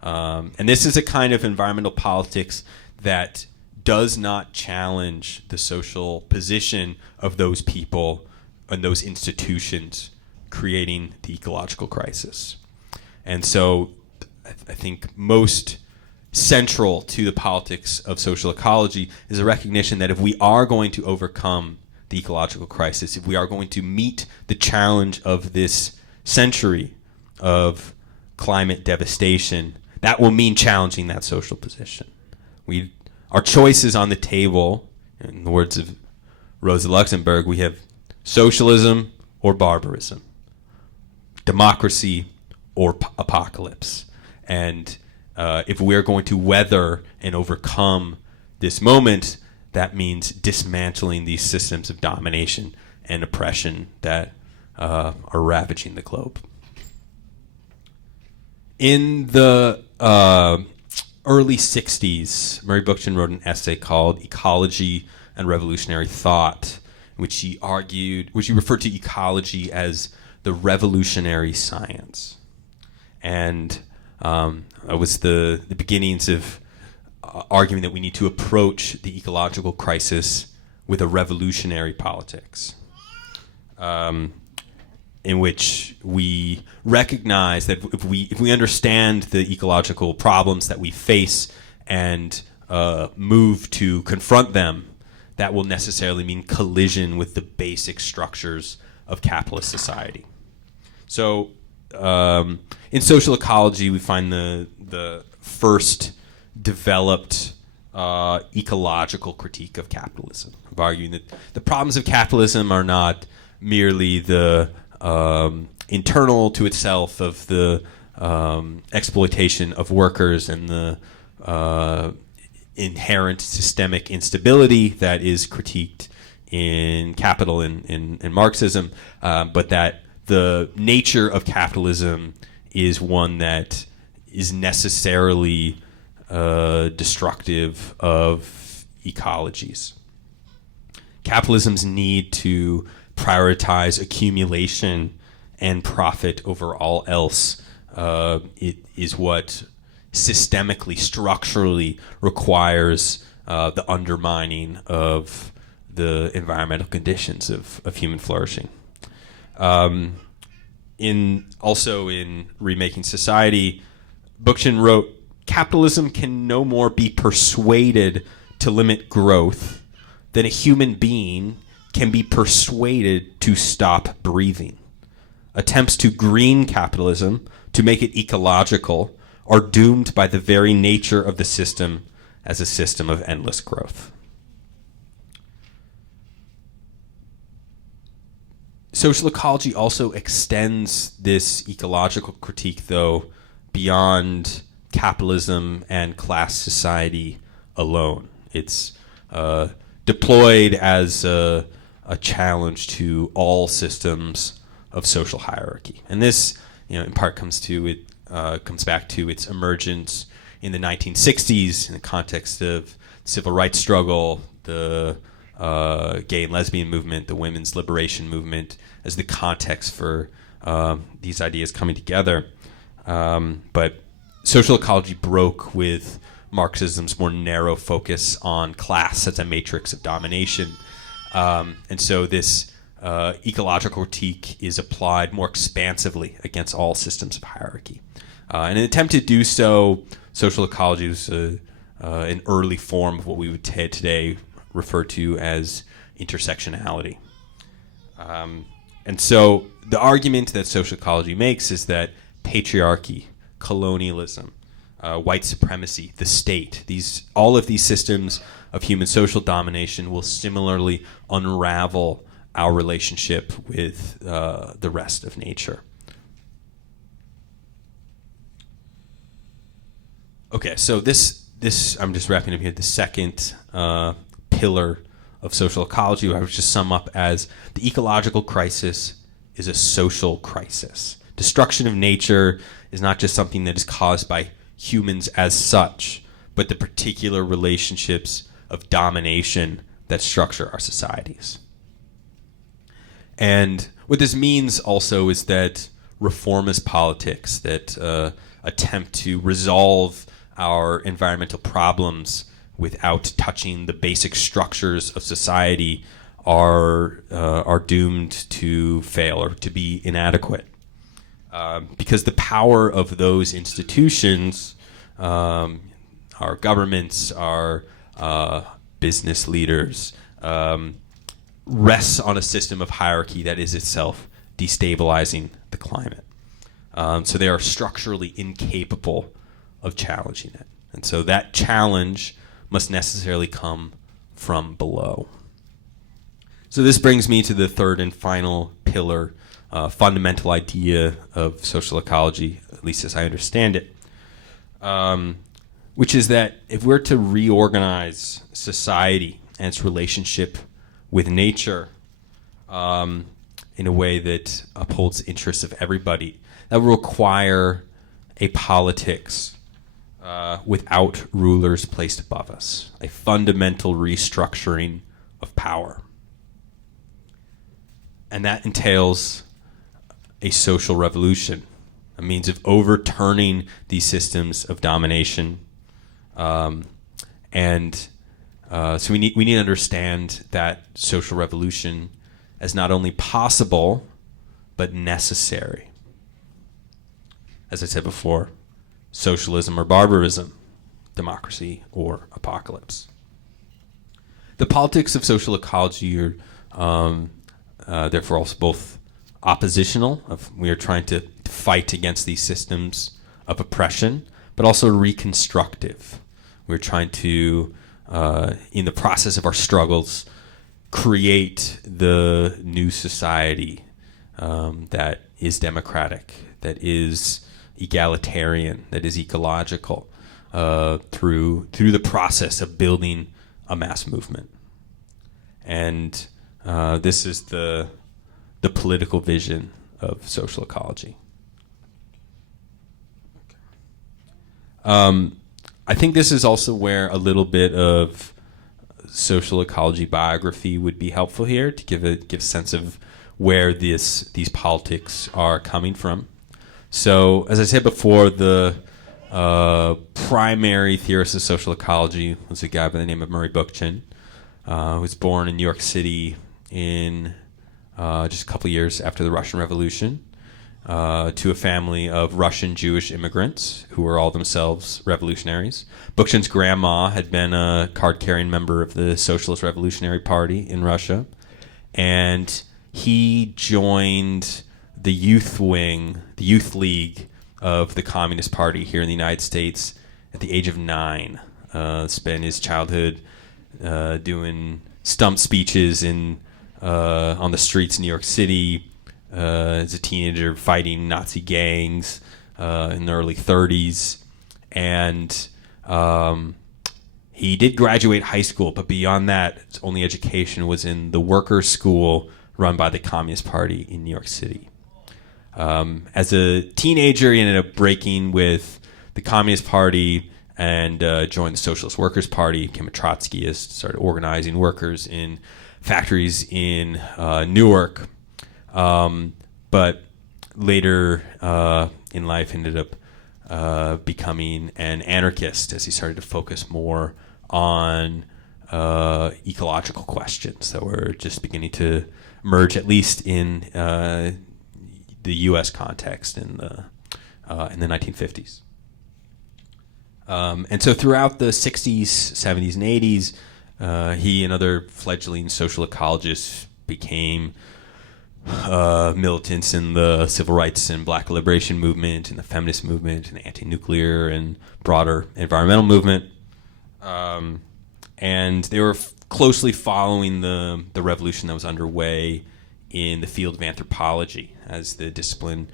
And this is a kind of environmental politics that does not challenge the social position of those people and those institutions creating the ecological crisis. And so I think most central to the politics of social ecology is a recognition that if we are going to overcome the ecological crisis, if we are going to meet the challenge of this century of climate devastation, that will mean challenging that social position. Our choice is on the table. In the words of Rosa Luxemburg, we have socialism or barbarism, democracy or apocalypse. And if we're going to weather and overcome this moment, that means dismantling these systems of domination and oppression that are ravaging the globe. In the early 60s, Murray Bookchin wrote an essay called Ecology and Revolutionary Thought, in which he referred to ecology as the revolutionary science. And it was the beginnings of arguing that we need to approach the ecological crisis with a revolutionary politics, in which we recognize that if we understand the ecological problems that we face and move to confront them, that will necessarily mean collision with the basic structures of capitalist society. So in social ecology, we find the first developed ecological critique of capitalism, of arguing that the problems of capitalism are not merely the internal to itself of the exploitation of workers and the inherent systemic instability that is critiqued in Capital in Marxism, but that the nature of capitalism is one that is necessarily destructive of ecologies. Capitalism's need to prioritize accumulation and profit over all else it is what systemically, structurally requires the undermining of the environmental conditions of human flourishing. In Remaking Society, Bookchin wrote, "Capitalism can no more be persuaded to limit growth than a human being can be persuaded to stop breathing. Attempts to green capitalism, to make it ecological, are doomed by the very nature of the system as a system of endless growth." Social ecology also extends this ecological critique, though, beyond capitalism and class society alone. It's deployed as a challenge to all systems of social hierarchy, and this, in part comes back to its emergence in the 1960s in the context of the civil rights struggle, the gay and lesbian movement, the women's liberation movement, as the context for these ideas coming together. But social ecology broke with Marxism's more narrow focus on class as a matrix of domination. And so this ecological critique is applied more expansively against all systems of hierarchy. In an attempt to do so, social ecology was an early form of what we would today refer to as intersectionality. And so the argument that social ecology makes is that patriarchy, colonialism, white supremacy, the state, all of these systems of human social domination will similarly unravel our relationship with the rest of nature. Okay, so this I'm just wrapping up here. The second pillar of social ecology, I would just sum up as the ecological crisis is a social crisis. Destruction of nature is not just something that is caused by humans as such, but the particular relationships of domination that structure our societies. And what this means also is that reformist politics that attempt to resolve our environmental problems without touching the basic structures of society are doomed to fail or to be inadequate. Because the power of those institutions, our governments, our business leaders, rests on a system of hierarchy that is itself destabilizing the climate. So they are structurally incapable of challenging it. And so that challenge must necessarily come from below. So this brings me to the third and final pillar, fundamental idea of social ecology, at least as I understand it, which is that if we're to reorganize society and its relationship with nature in a way that upholds the interests of everybody, that will require a politics without rulers placed above us, a fundamental restructuring of power. And that entails a social revolution, a means of overturning these systems of domination. So we need to understand that social revolution as not only possible, but necessary. As I said before, socialism or barbarism, democracy or apocalypse. The politics of social ecology are therefore also both oppositional, we are trying to fight against these systems of oppression, but also reconstructive. We're trying to, in the process of our struggles, create the new society that is democratic, that is egalitarian, that is ecological, through the process of building a mass movement. And this is the political vision of social ecology. I think this is also where a little bit of social ecology biography would be helpful here to give a sense of where these politics are coming from. So, as I said before, the primary theorist of social ecology was a guy by the name of Murray Bookchin, who was born in New York City in just a couple years after the Russian Revolution, to a family of Russian Jewish immigrants who were all themselves revolutionaries. Bookchin's grandma had been a card-carrying member of the Socialist Revolutionary Party in Russia, and he joined the youth wing, the youth league of the Communist Party here in the United States at the age of 9. Spent his childhood doing stump speeches on the streets in New York City, as a teenager fighting Nazi gangs in the early 30s. And he did graduate high school, but beyond that, his only education was in the workers' school run by the Communist Party in New York City. As a teenager, he ended up breaking with the Communist Party and joined the Socialist Workers' Party, became a Trotskyist, started organizing workers in factories in Newark. But later in life ended up becoming an anarchist as he started to focus more on ecological questions that were just beginning to emerge, at least in the U.S. context in the 1950s. And so throughout the 60s, 70s, and 80s, he and other fledgling social ecologists became militants in the civil rights and black liberation movement, and the feminist movement, and the anti-nuclear and broader environmental movement. and they were closely following the revolution that was underway in the field of anthropology as the discipline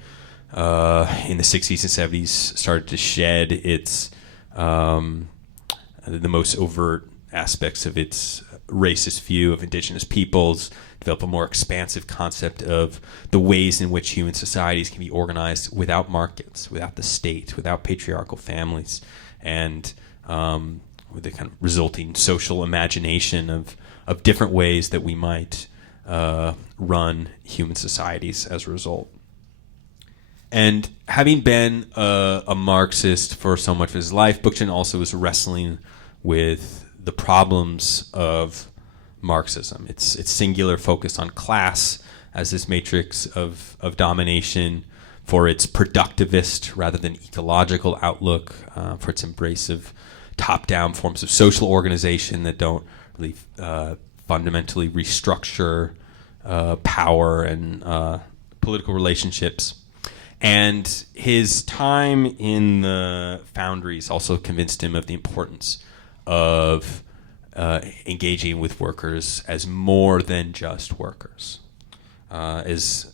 in the 60s and 70s started to shed its the most overt aspects of its racist view of indigenous peoples, develop a more expansive concept of the ways in which human societies can be organized without markets, without the state, without patriarchal families, and with the kind of resulting social imagination of different ways that we might run human societies as a result. And having been a Marxist for so much of his life, Bookchin also was wrestling with the problems of Marxism. Its singular focus on class as this matrix of domination, for its productivist rather than ecological outlook, for its embrace of top-down forms of social organization that don't really fundamentally restructure power and political relationships. And his time in the foundries also convinced him of the importance of engaging with workers as more than just workers. As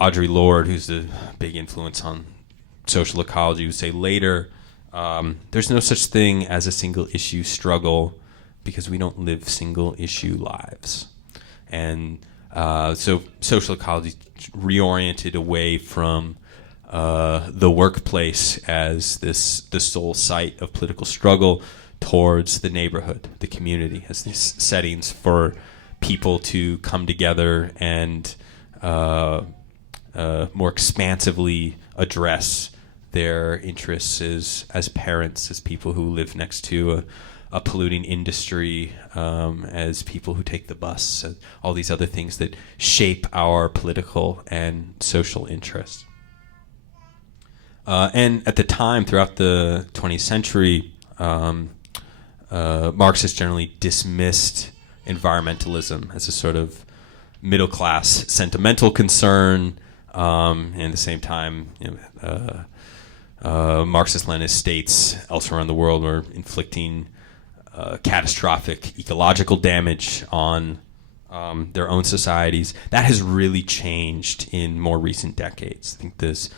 Audre Lorde, who's a big influence on social ecology, would say later, there's no such thing as a single issue struggle because we don't live single issue lives. And so social ecology reoriented away from the workplace as the sole site of political struggle towards the neighborhood, the community, as these settings for people to come together and more expansively address their interests as parents, as people who live next to a polluting industry, as people who take the bus, all these other things that shape our political and social interests. And at the time, throughout the 20th century, Marxists generally dismissed environmentalism as a sort of middle-class sentimental concern, and at the same time, Marxist-Leninist states elsewhere in the world were inflicting catastrophic ecological damage on their own societies. That has really changed in more recent decades. I think this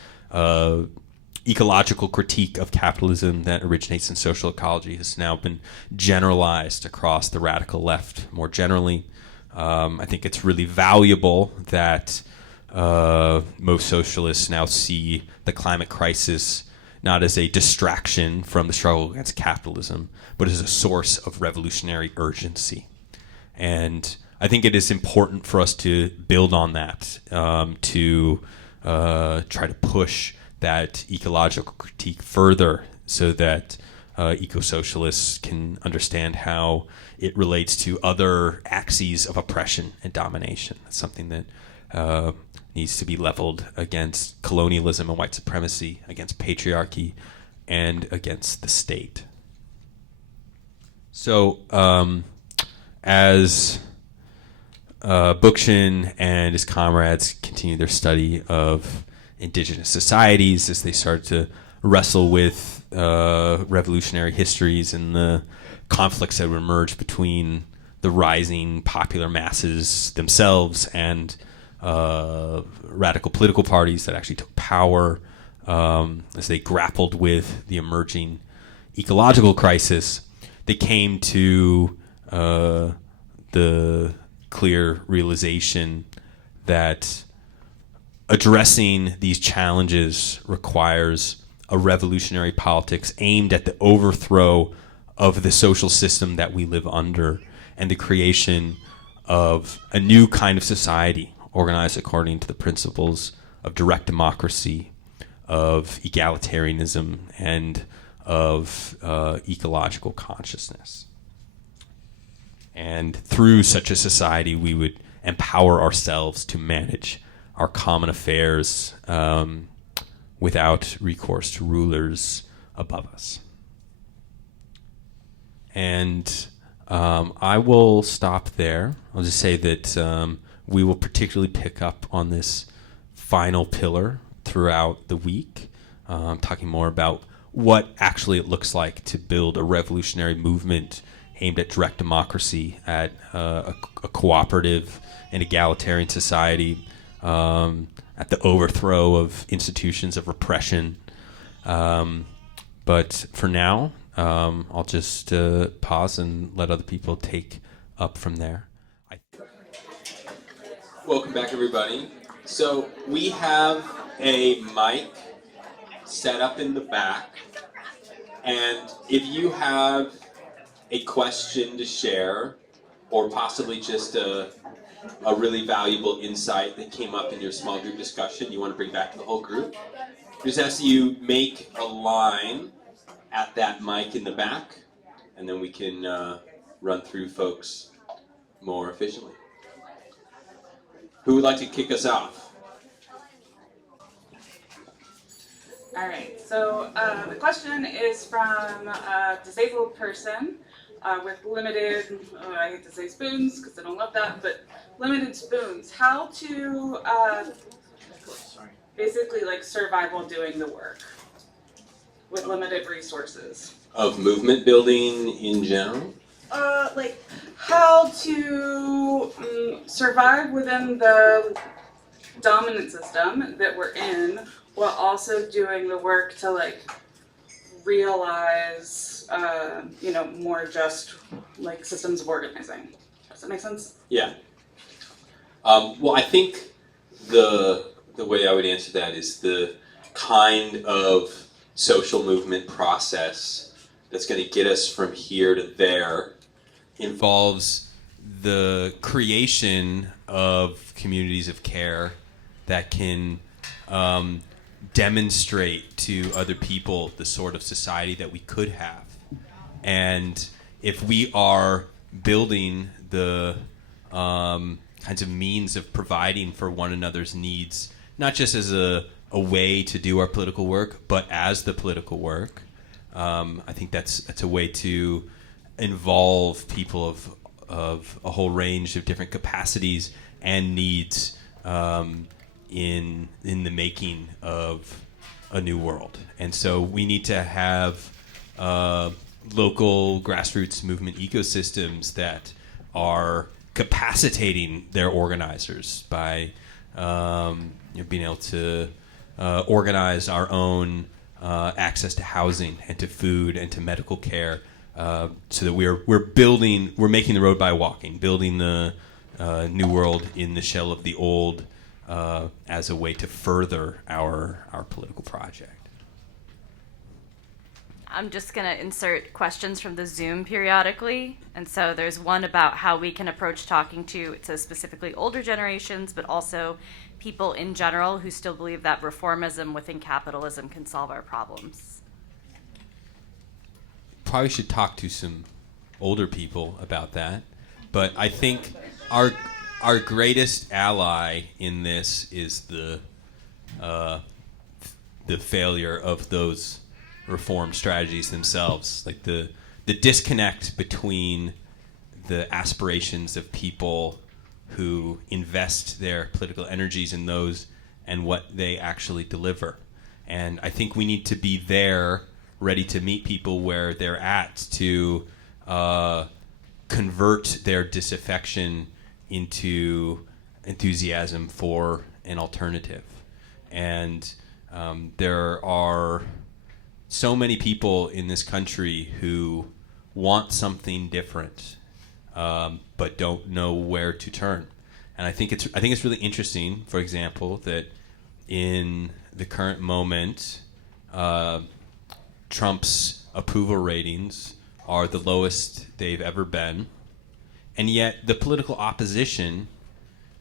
ecological critique of capitalism that originates in social ecology has now been generalized across the radical left more generally. I think it's really valuable that most socialists now see the climate crisis not as a distraction from the struggle against capitalism, but as a source of revolutionary urgency. And I think it is important for us to build on that, to try to push that ecological critique further so that eco-socialists can understand how it relates to other axes of oppression and domination. That's something that needs to be leveled against colonialism and white supremacy, against patriarchy, and against the state. So as Bookchin and his comrades continue their study of indigenous societies, as they start to wrestle with revolutionary histories and the conflicts that would emerge between the rising popular masses themselves and radical political parties that actually took power, as they grappled with the emerging ecological crisis, they came to the clear realization that addressing these challenges requires a revolutionary politics aimed at the overthrow of the social system that we live under and the creation of a new kind of society organized according to the principles of direct democracy, of egalitarianism, and of ecological consciousness. And through such a society, we would empower ourselves to manage our common affairs without recourse to rulers above us. And I will stop there. I'll just say that we will particularly pick up on this final pillar throughout the week, talking more about what actually it looks like to build a revolutionary movement aimed at direct democracy, at a cooperative and egalitarian society, at the overthrow of institutions of repression. But for now, I'll just pause and let other people take up from there. Welcome back, everybody. So we have a mic set up in the back, and if you have a question to share, or possibly just a really valuable insight that came up in your small group discussion you want to bring back to the whole group, just ask you make a line at that mic in the back, and then we can run through folks more efficiently. Who would like to kick us off? All right, so the question is from a disabled person with limited, I hate to say spoons because I don't love that, but limited spoons. How to basically like survive while doing the work with limited resources. Of movement building in general? Like how to survive within the dominant system that we're in while also doing the work to like realize, more just like systems of organizing. Does that make sense? Yeah. Well, I think the way I would answer that is the kind of social movement process that's going to get us from here to there involves the creation of communities of care that can demonstrate to other people the sort of society that we could have. And if we are building the kinds of means of providing for one another's needs, not just as a way to do our political work, but as the political work, I think that's a way to involve people of a whole range of different capacities and needs in the making of a new world. And so we need to have local grassroots movement ecosystems that are capacitating their organizers by being able to organize our own access to housing and to food and to medical care, so that we're making the road by walking, building the new world in the shell of the old, as a way to further our political project. I'm just going to insert questions from the Zoom periodically. And so there's one about how we can approach talking to, it says specifically older generations, but also people in general who still believe that reformism within capitalism can solve our problems. Probably should talk to some older people about that. But I think our greatest ally in this is the failure of those reform strategies themselves, like the disconnect between the aspirations of people who invest their political energies in those and what they actually deliver. And I think we need to be there, ready to meet people where they're at, to convert their disaffection into enthusiasm for an alternative. And there are so many people in this country who want something different, but don't know where to turn. And I think it's really interesting, for example, that in the current moment, Trump's approval ratings are the lowest they've ever been, and yet the political opposition,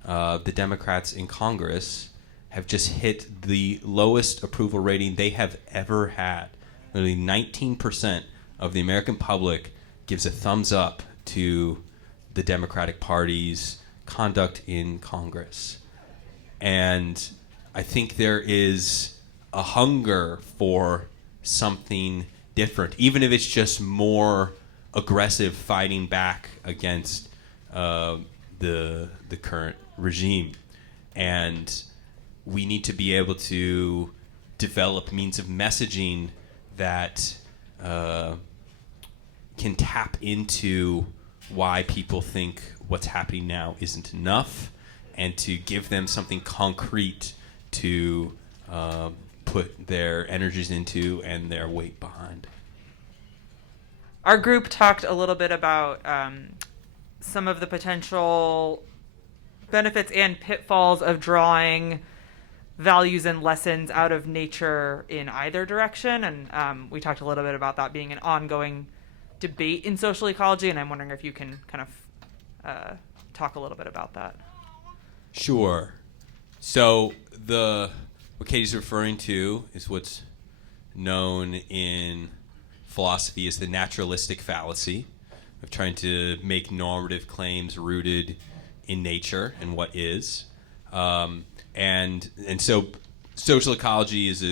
the Democrats in Congress, have just hit the lowest approval rating they have ever had. Nearly 19% of the American public gives a thumbs up to the Democratic Party's conduct in Congress. And I think there is a hunger for something different, even if it's just more aggressive fighting back against the current regime. And we need to be able to develop means of messaging that can tap into why people think what's happening now isn't enough, and to give them something concrete to put their energies into and their weight behind. Our group talked a little bit about some of the potential benefits and pitfalls of drawing values and lessons out of nature in either direction. And we talked a little bit about that being an ongoing debate in social ecology. And I'm wondering if you can kind of talk a little bit about that. Sure. So what Katie's referring to is what's known in philosophy as the naturalistic fallacy of trying to make normative claims rooted in nature and what is. And so social ecology is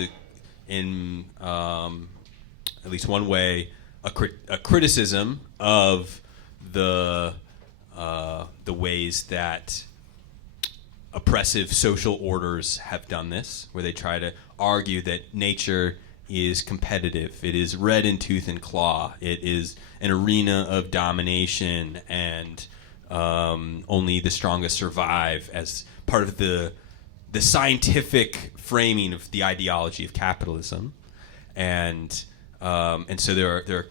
in at least one way a criticism of the ways that oppressive social orders have done this, where they try to argue that nature is competitive. It is red in tooth and claw. It is an arena of domination, and only the strongest survive, as part of the scientific framing of the ideology of capitalism. And so there are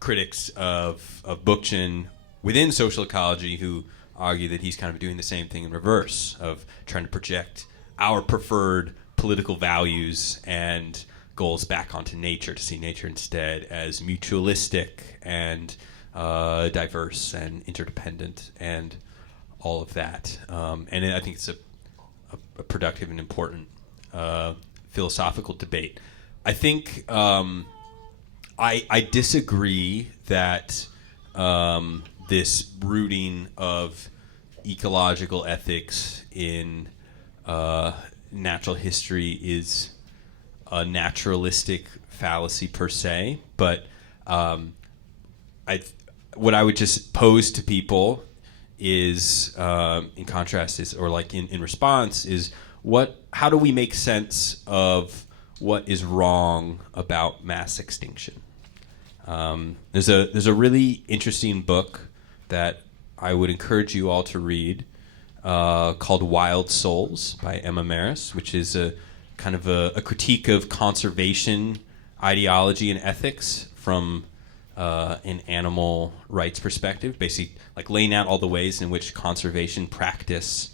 critics of Bookchin within social ecology who argue that he's kind of doing the same thing in reverse, of trying to project our preferred political values and goals back onto nature, to see nature instead as mutualistic and diverse and interdependent and all of that. And I think it's a productive and important philosophical debate. I think I disagree that this rooting of ecological ethics in natural history is a naturalistic fallacy per se, but what I would just pose to people is, in contrast, is, or like in response, is how do we make sense of what is wrong about mass extinction? There's a really interesting book that I would encourage you all to read, called Wild Souls by Emma Maris, which is a kind of a critique of conservation ideology and ethics from an animal rights perspective, basically like laying out all the ways in which conservation practice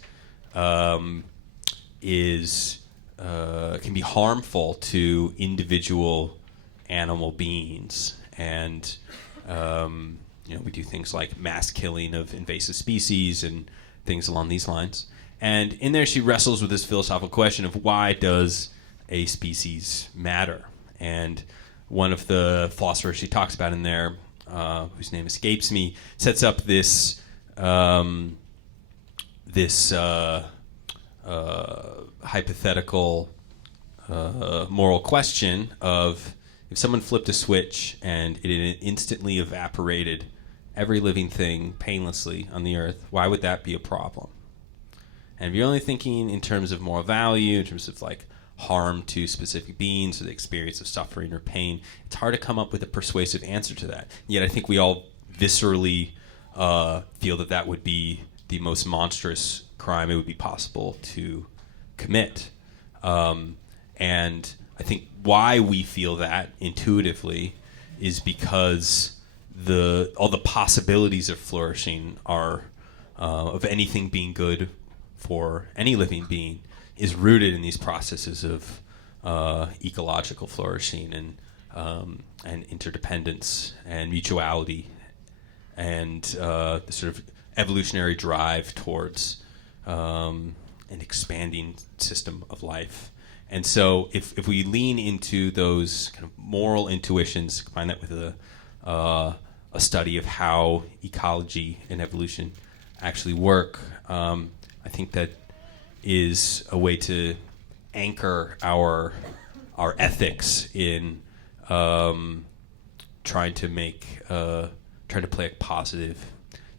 can be harmful to individual animal beings. And we do things like mass killing of invasive species and things along these lines. And in there, she wrestles with this philosophical question of why does a species matter? And one of the philosophers she talks about in there, whose name escapes me, sets up this hypothetical moral question of, if someone flipped a switch and it instantly evaporated every living thing painlessly on the earth, why would that be a problem? And if you're only thinking in terms of moral value, in terms of like harm to specific beings or the experience of suffering or pain, it's hard to come up with a persuasive answer to that. Yet I think we all viscerally feel that that would be the most monstrous crime it would be possible to commit. And I think why we feel that intuitively is because all the possibilities of flourishing are of anything being good for any living being is rooted in these processes of ecological flourishing and interdependence and mutuality and the sort of evolutionary drive towards an expanding system of life. And so if we lean into those kind of moral intuitions, combine that with a study of how ecology and evolution actually work, I think that is a way to anchor our ethics in trying to play a positive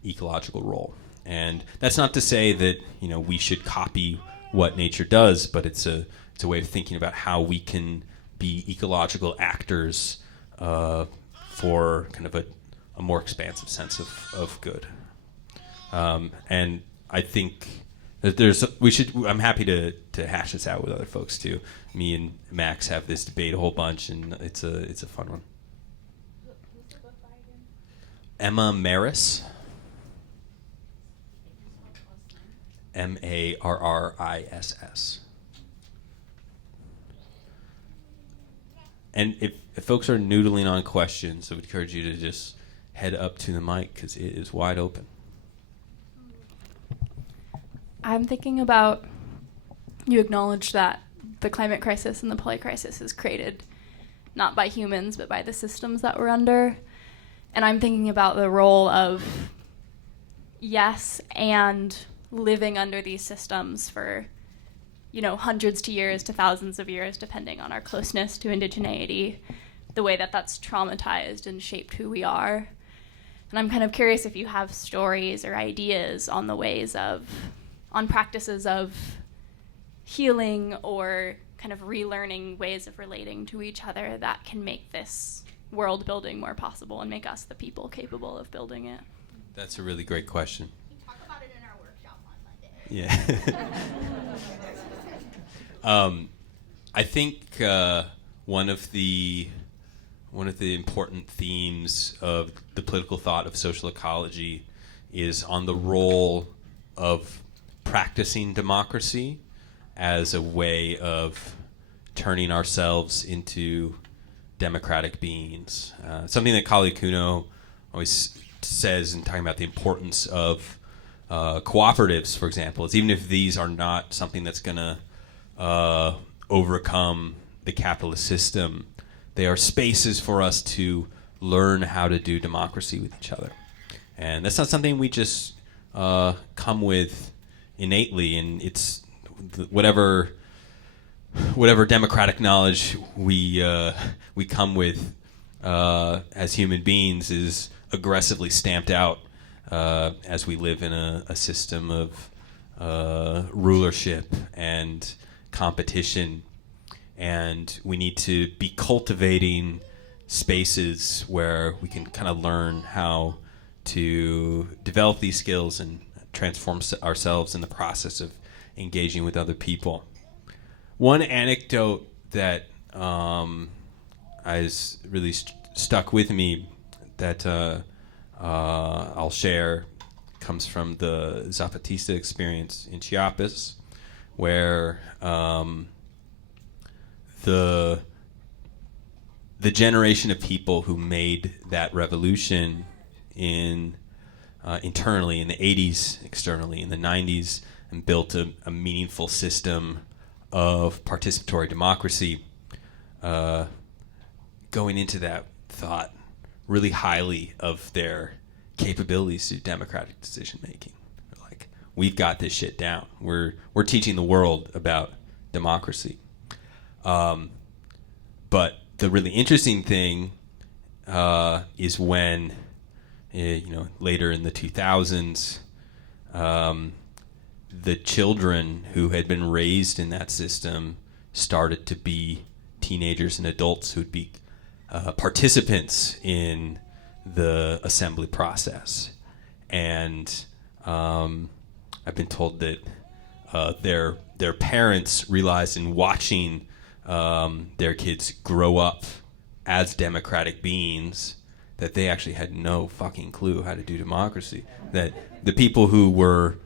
ecological role. And that's not to say that we should copy what nature does, but it's a way of thinking about how we can be ecological actors for kind of a more expansive sense of good. And I think that I'm happy to hash this out with other folks too. Me and Max have this debate a whole bunch, and it's a fun one. Emma Marris. Marriss. And if folks are noodling on questions, I would encourage you to just head up to the mic because it is wide open. I'm thinking about, you acknowledge that the climate crisis and the poly crisis is created not by humans but by the systems that we're under. And I'm thinking about the role of yes and living under these systems for, hundreds to years to thousands of years, depending on our closeness to indigeneity, the way that that's traumatized and shaped who we are. And I'm kind of curious if you have stories or ideas on on practices of healing or kind of relearning ways of relating to each other that can make this world building more possible and make us the people capable of building it. That's a really great question. We talk about it in our workshop on Monday. Yeah. I think one of the important themes of the political thought of social ecology is on the role of practicing democracy as a way of turning ourselves into democratic beings. Something that Kali Kuno always says in talking about the importance of cooperatives, for example, is even if these are not something that's going to overcome the capitalist system, they are spaces for us to learn how to do democracy with each other. And that's not something we just come with innately, and it's whatever democratic knowledge we come with as human beings is aggressively stamped out as we live in a system of rulership and competition, and we need to be cultivating spaces where we can kind of learn how to develop these skills and transform ourselves in the process of engaging with other people. One anecdote that has really stuck with me that I'll share comes from the Zapatista experience in Chiapas, where the generation of people who made that revolution internally in the 80s, externally in the 90s, and built a meaningful system of participatory democracy, going into that thought really highly of their capabilities to democratic decision making. Like, we've got this shit down. We're teaching the world about democracy. But the really interesting thing is when, later in the 2000s, the children who had been raised in that system started to be teenagers and adults who'd be participants in the assembly process. And I've been told that their parents realized in watching their kids grow up as democratic beings that they actually had no fucking clue how to do democracy. That the people who were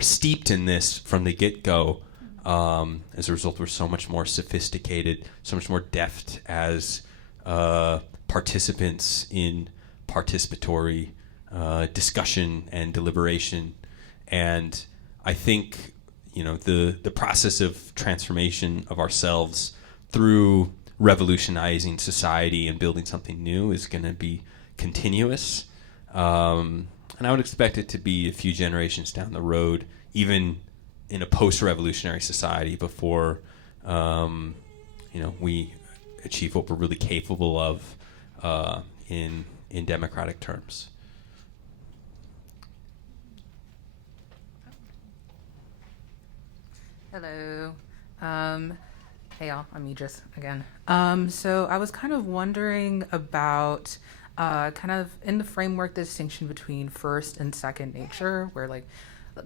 steeped in this from the get-go, as a result, were so much more sophisticated, so much more deft as participants in participatory discussion and deliberation. And I think, the process of transformation of ourselves through revolutionizing society and building something new is going to be continuous. And I would expect it to be a few generations down the road, even in a post-revolutionary society, before we achieve what we're really capable of in democratic terms. Hello. Hey y'all, I'm Idris again. So I was kind of wondering about kind of in the framework, the distinction between first and second nature, where like,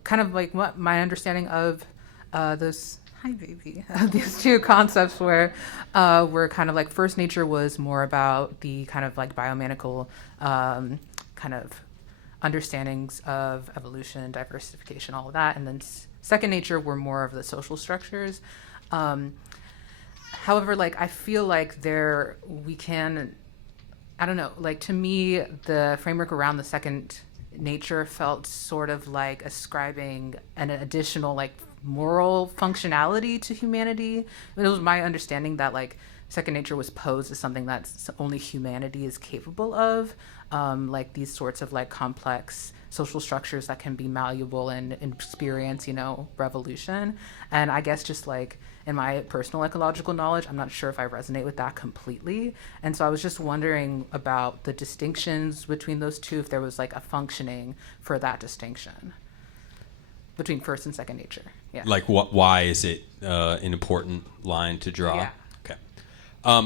kind of like what my understanding of those, hi baby, these two concepts were kind of like first nature was more about the kind of like biomechanical kind of understandings of evolution, diversification, all of that, and then second nature were more of the social structures. However, like I feel like we can, I don't know, like to me, the framework around the second nature felt sort of like ascribing an additional like moral functionality to humanity. It was my understanding that like second nature was posed as something that's only humanity is capable of, like these sorts of like complex social structures that can be malleable and experience, revolution. And I guess just like in my personal ecological knowledge, I'm not sure if I resonate with that completely. And so I was just wondering about the distinctions between those two, if there was like a functioning for that distinction between first and second nature. Yeah. Like why is it an important line to draw? Yeah. Okay.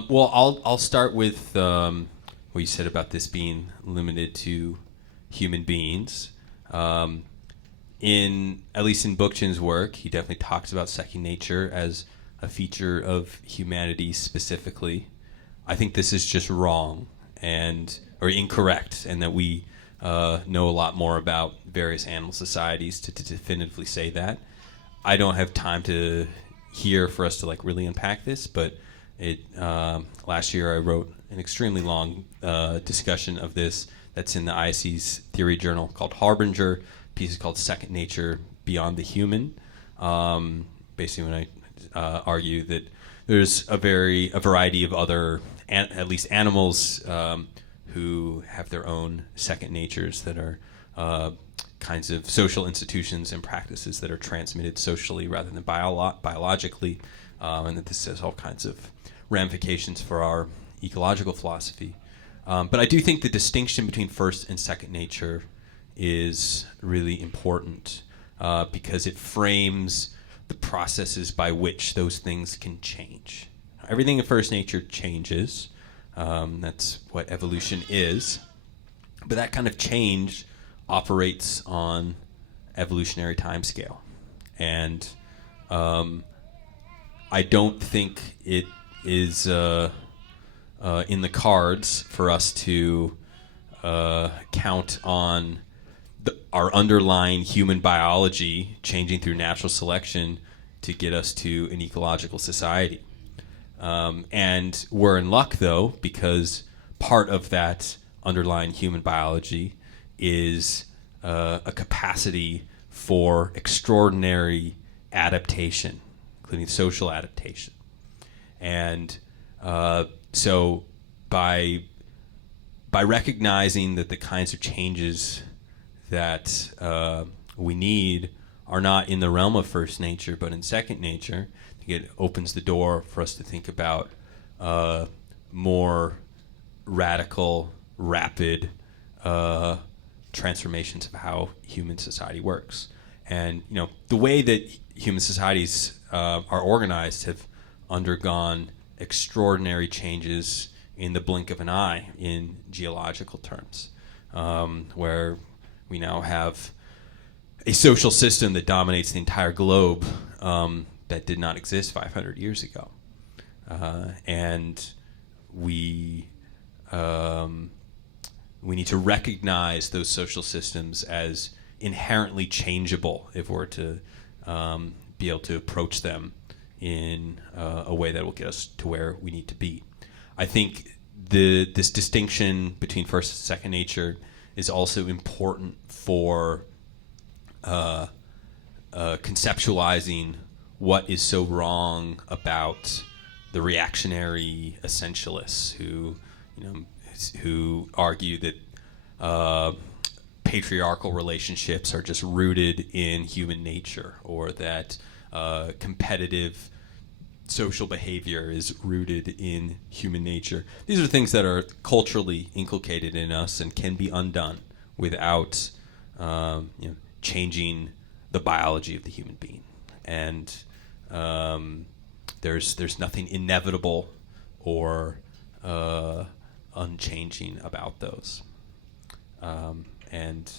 Well, I'll start with what you said about this being limited to human beings. At least in Bookchin's work, he definitely talks about second nature as a feature of humanity specifically. I think this is just wrong or incorrect, and that we know a lot more about various animal societies to definitively say that. I don't have time here for us to like really unpack this, but last year I wrote an extremely long discussion of this that's in the ISE's theory journal called Harbinger. The piece is called Second Nature Beyond the Human. Basically, when I argue that there's a variety of other, at least animals, who have their own second natures that are kinds of social institutions and practices that are transmitted socially rather than biologically, and that this has all kinds of ramifications for our ecological philosophy. But I do think the distinction between first and second nature is really important because it frames the processes by which those things can change. Everything in first nature changes. That's what evolution is. But that kind of change operates on evolutionary timescale. And I don't think it is in the cards for us to count on our underlying human biology changing through natural selection to get us to an ecological society. And we're in luck, though, because part of that underlying human biology is a capacity for extraordinary adaptation, including social adaptation. And so by recognizing that the kinds of changes that we need are not in the realm of first nature, but in second nature, it opens the door for us to think about more radical, rapid transformations of how human society works. And the way that human societies are organized have undergone extraordinary changes in the blink of an eye in geological terms, where we now have a social system that dominates the entire globe that did not exist 500 years ago. And we need to recognize those social systems as inherently changeable if we're to be able to approach them in a way that will get us to where we need to be. I think this distinction between first and second nature is also important for conceptualizing what is so wrong about the reactionary essentialists who argue that patriarchal relationships are just rooted in human nature, or that competitive social behavior is rooted in human nature. These are things that are culturally inculcated in us and can be undone without changing the biology of the human being. And there's nothing inevitable or unchanging about those. And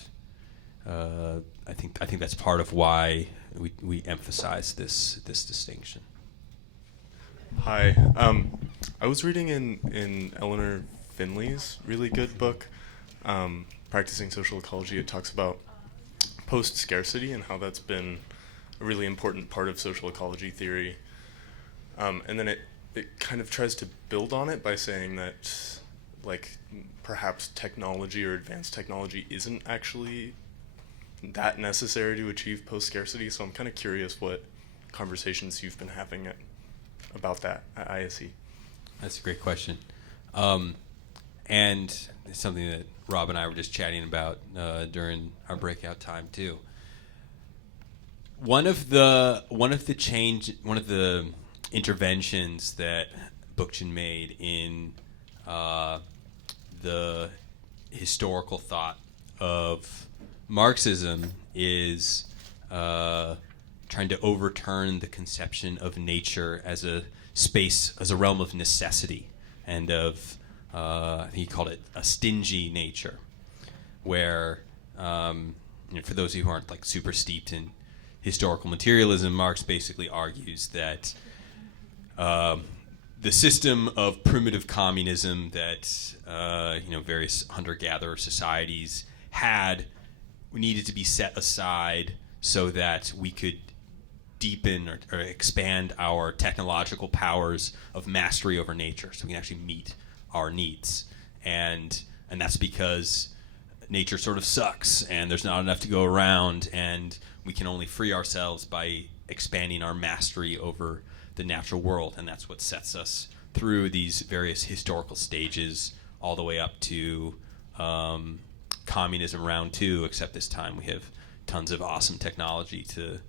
I think that's part of why we emphasize this distinction. Hi. I was reading in Eleanor Finley's really good book, Practicing Social Ecology. It talks about post-scarcity and how that's been a really important part of social ecology theory. And then it kind of tries to build on it by saying that, like, perhaps technology or advanced technology isn't actually that necessary to achieve post-scarcity. So I'm kind of curious what conversations you've been having about that at ISE. That's a great question. And it's something that Rob and I were just chatting about during our breakout time too. One of the interventions that Bookchin made in the historical thought of Marxism is trying to overturn the conception of nature as a space, as a realm of necessity, and of he called it a stingy nature, where for those of you who aren't like super steeped in historical materialism, Marx basically argues that the system of primitive communism that various hunter-gatherer societies had needed to be set aside so that we could deepen or expand our technological powers of mastery over nature, so we can actually meet our needs. And that's because nature sort of sucks, and there's not enough to go around, and we can only free ourselves by expanding our mastery over the natural world, and that's what sets us through these various historical stages all the way up to communism round 2, except this time we have tons of awesome technology to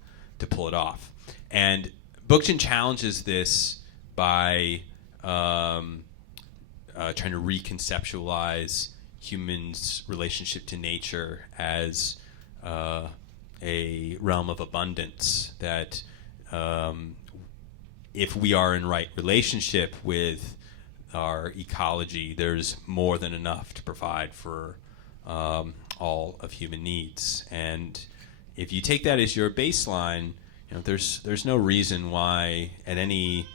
pull it off. And Bookchin challenges this by trying to reconceptualize humans' relationship to nature as a realm of abundance, that if we are in right relationship with our ecology, there's more than enough to provide for all of human needs. And if you take that as your baseline, there's no reason why at any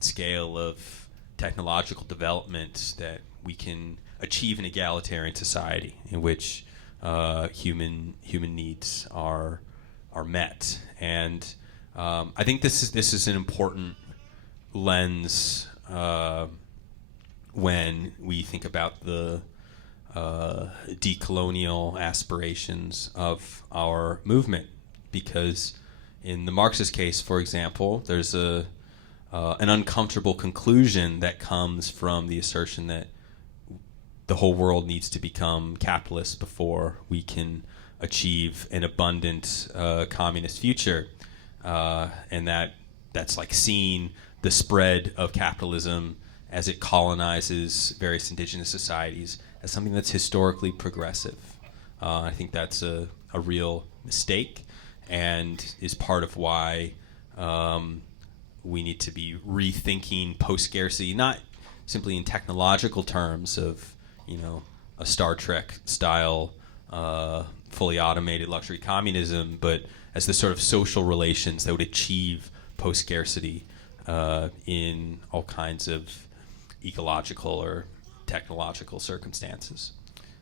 scale of technological development that we can achieve an egalitarian society in which human needs are met. And I think this is an important lens when we think about the decolonial aspirations of our movement, because in the Marxist case, for example, there's an uncomfortable conclusion that comes from the assertion that the whole world needs to become capitalist before we can achieve an abundant communist future, and that's like seeing the spread of capitalism as it colonizes various indigenous societies as something that's historically progressive. I think that's a real mistake, and is part of why we need to be rethinking post-scarcity, not simply in technological terms of a Star Trek style fully automated luxury communism, but as the sort of social relations that would achieve post-scarcity in all kinds of ecological or technological circumstances.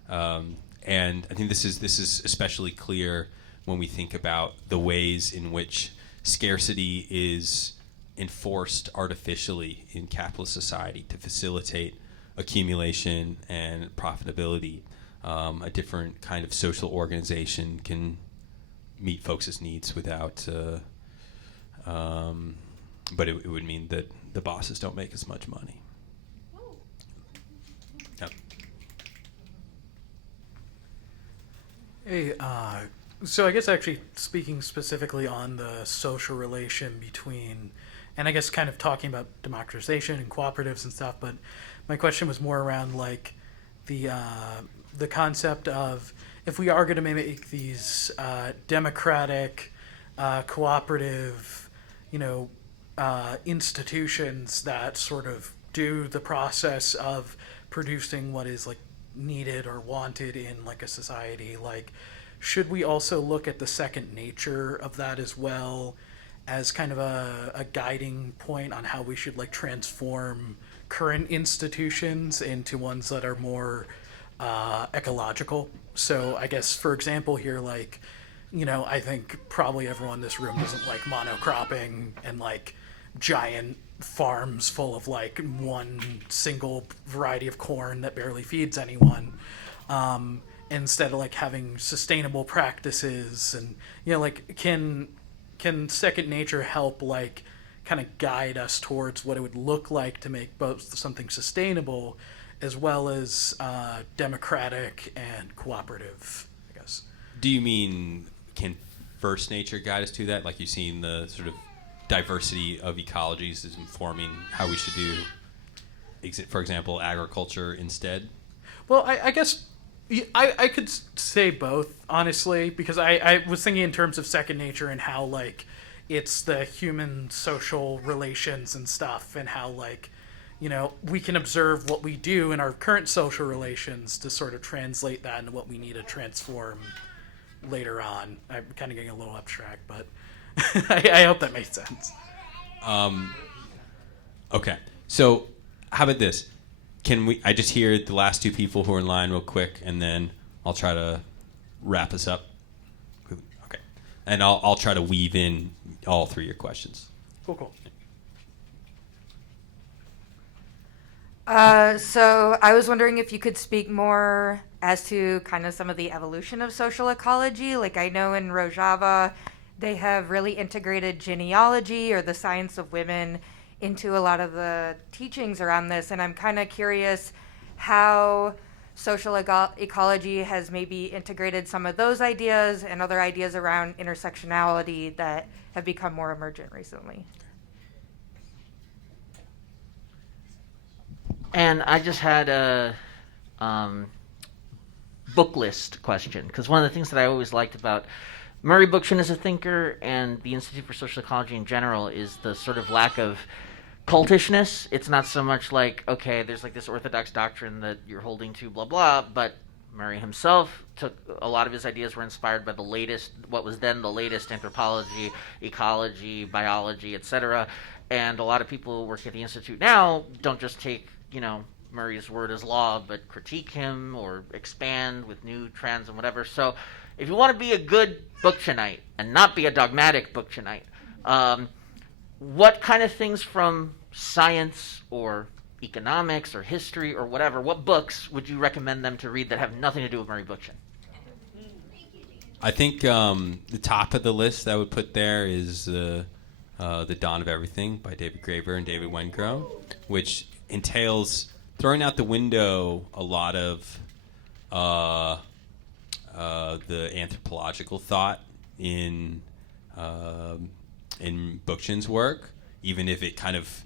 And I think this is especially clear when we think about the ways in which scarcity is enforced artificially in capitalist society to facilitate accumulation and profitability. A different kind of social organization can meet folks' needs without, but it would mean that the bosses don't make as much money. Yep. Hey, so I guess actually speaking specifically on the social relation between, and I guess kind of talking about democratization and cooperatives and stuff, but my question was more around like the concept of, if we are going to make these democratic, cooperative, institutions that sort of do the process of producing what is like needed or wanted in like a society, like should we also look at the second nature of that as well as kind of a guiding point on how we should like transform current institutions into ones that are more ecological? So I guess, for example, here, like, I think probably everyone in this room doesn't like monocropping and like giant farms full of like one single variety of corn that barely feeds anyone. Instead of like having sustainable practices and, like can second nature help like kind of guide us towards what it would look like to make both something sustainable as well as democratic and cooperative, I guess. Do you mean, can first nature guide us to that? Like you've seen the sort of diversity of ecologies is informing how we should do, for example, agriculture instead? Well, I guess I could say both, honestly, because I was thinking in terms of second nature and how, like, it's the human social relations and stuff and how, like, we can observe what we do in our current social relations to sort of translate that into what we need to transform later on. I'm kind of getting a little abstract, but I hope that makes sense. Okay. So how about this? I just hear the last two people who are in line real quick, and then I'll try to wrap us up. Okay. And I'll try to weave in all three of your questions. Cool. So I was wondering if you could speak more as to kind of some of the evolution of social ecology. Like I know in Rojava, they have really integrated genealogy or the science of women into a lot of the teachings around this. And I'm kind of curious how social ecology has maybe integrated some of those ideas and other ideas around intersectionality that have become more emergent recently. And I just had a book list question, because one of the things that I always liked about Murray Bookchin as a thinker and the Institute for Social Ecology in general is the sort of lack of cultishness. It's not so much like, okay, there's like this orthodox doctrine that you're holding to, blah, blah, but Murray himself took a lot of his ideas were inspired by the latest, what was then the latest anthropology, ecology, biology, etc. And a lot of people who work at the Institute now don't just take, Murray's word as law, but critique him or expand with new trends and whatever. So if you want to be a good Bookchinite and not be a dogmatic Bookchinite, what kind of things from science or economics or history or whatever, what books would you recommend them to read that have nothing to do with Murray Bookchin? I think the top of the list I would put there is The Dawn of Everything by David Graeber and David Wengrow, which entails throwing out the window a lot of the anthropological thought in Bookchin's work, even if it kind of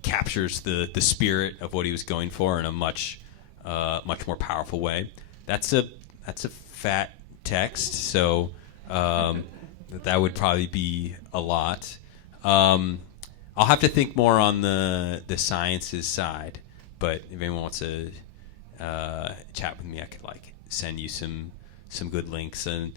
captures the spirit of what he was going for in a much more powerful way. That's a fat text, so that would probably be a lot. I'll have to think more on the sciences side, but if anyone wants to chat with me, I could like send you some good links. And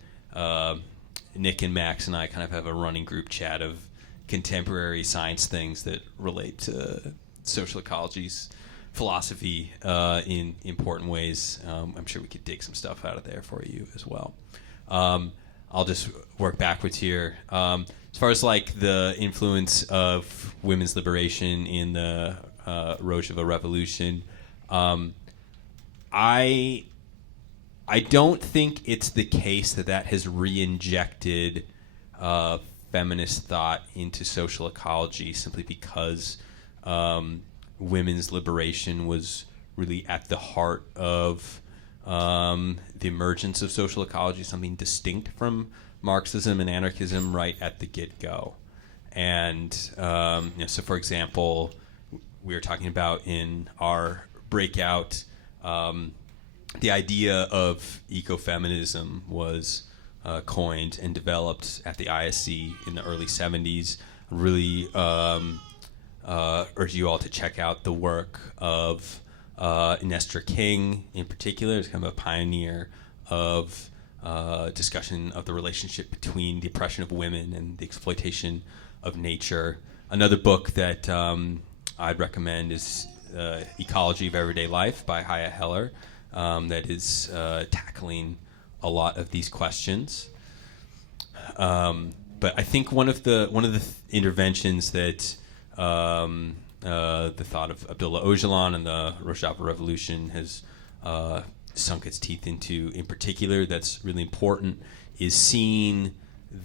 Nick and Max and I kind of have a running group chat of contemporary science things that relate to social ecology's philosophy in important ways. I'm sure we could dig some stuff out of there for you as well. I'll just work backwards here. As far as like the influence of women's liberation in the Rojava Revolution, I don't think it's the case that has re-injected feminist thought into social ecology simply because women's liberation was really at the heart of the emergence of social ecology, something distinct from Marxism and anarchism right at the get-go. And so for example, we were talking about in our breakout, the idea of ecofeminism was coined and developed at the ISC in the early 70s. Really urge you all to check out the work of Nestor King, in particular, is kind of a pioneer of discussion of the relationship between the oppression of women and the exploitation of nature. Another book that I'd recommend is Ecology of Everyday Life by Haya Heller, that is tackling a lot of these questions. But I think one of the interventions that the thought of Abdullah Öcalan and the Rojava Revolution has sunk its teeth into, in particular, that's really important, is seeing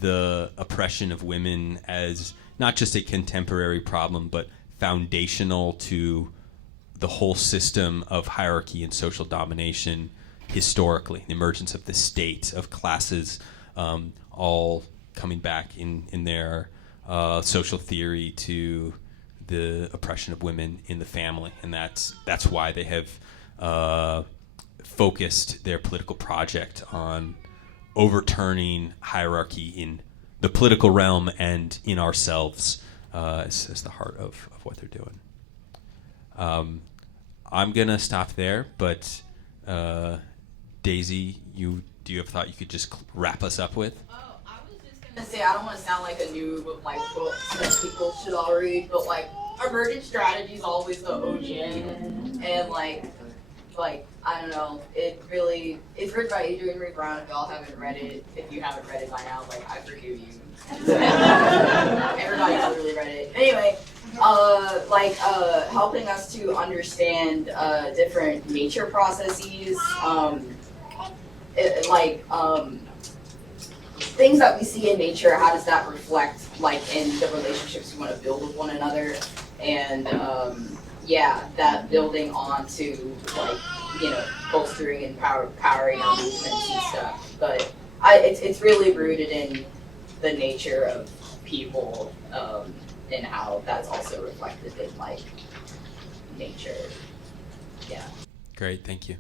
the oppression of women as not just a contemporary problem, but foundational to the whole system of hierarchy and social domination historically, the emergence of the state, of classes, all coming back in their social theory to the oppression of women in the family. And that's why they have focused their political project on overturning hierarchy in the political realm and in ourselves as the heart of what they're doing. I'm going to stop there, but Daisy, do you have a thought you could just wrap us up with? Oh, I was just going to say, I don't want to sound like a noob of like books that people should all read, but like Emergent Strategy is always the OG, and like I don't know, it's written by Adrian Reed Brown. If y'all haven't read it, if you haven't read it by now, like I forgive you. Everybody's literally read it. Anyway, helping us to understand different nature processes, things that we see in nature. How does that reflect like in the relationships we want to build with one another, and that building on to like bolstering and powering our movements and stuff. But it's really rooted in the nature of people, and how that's also reflected in like nature. Yeah. Great, thank you.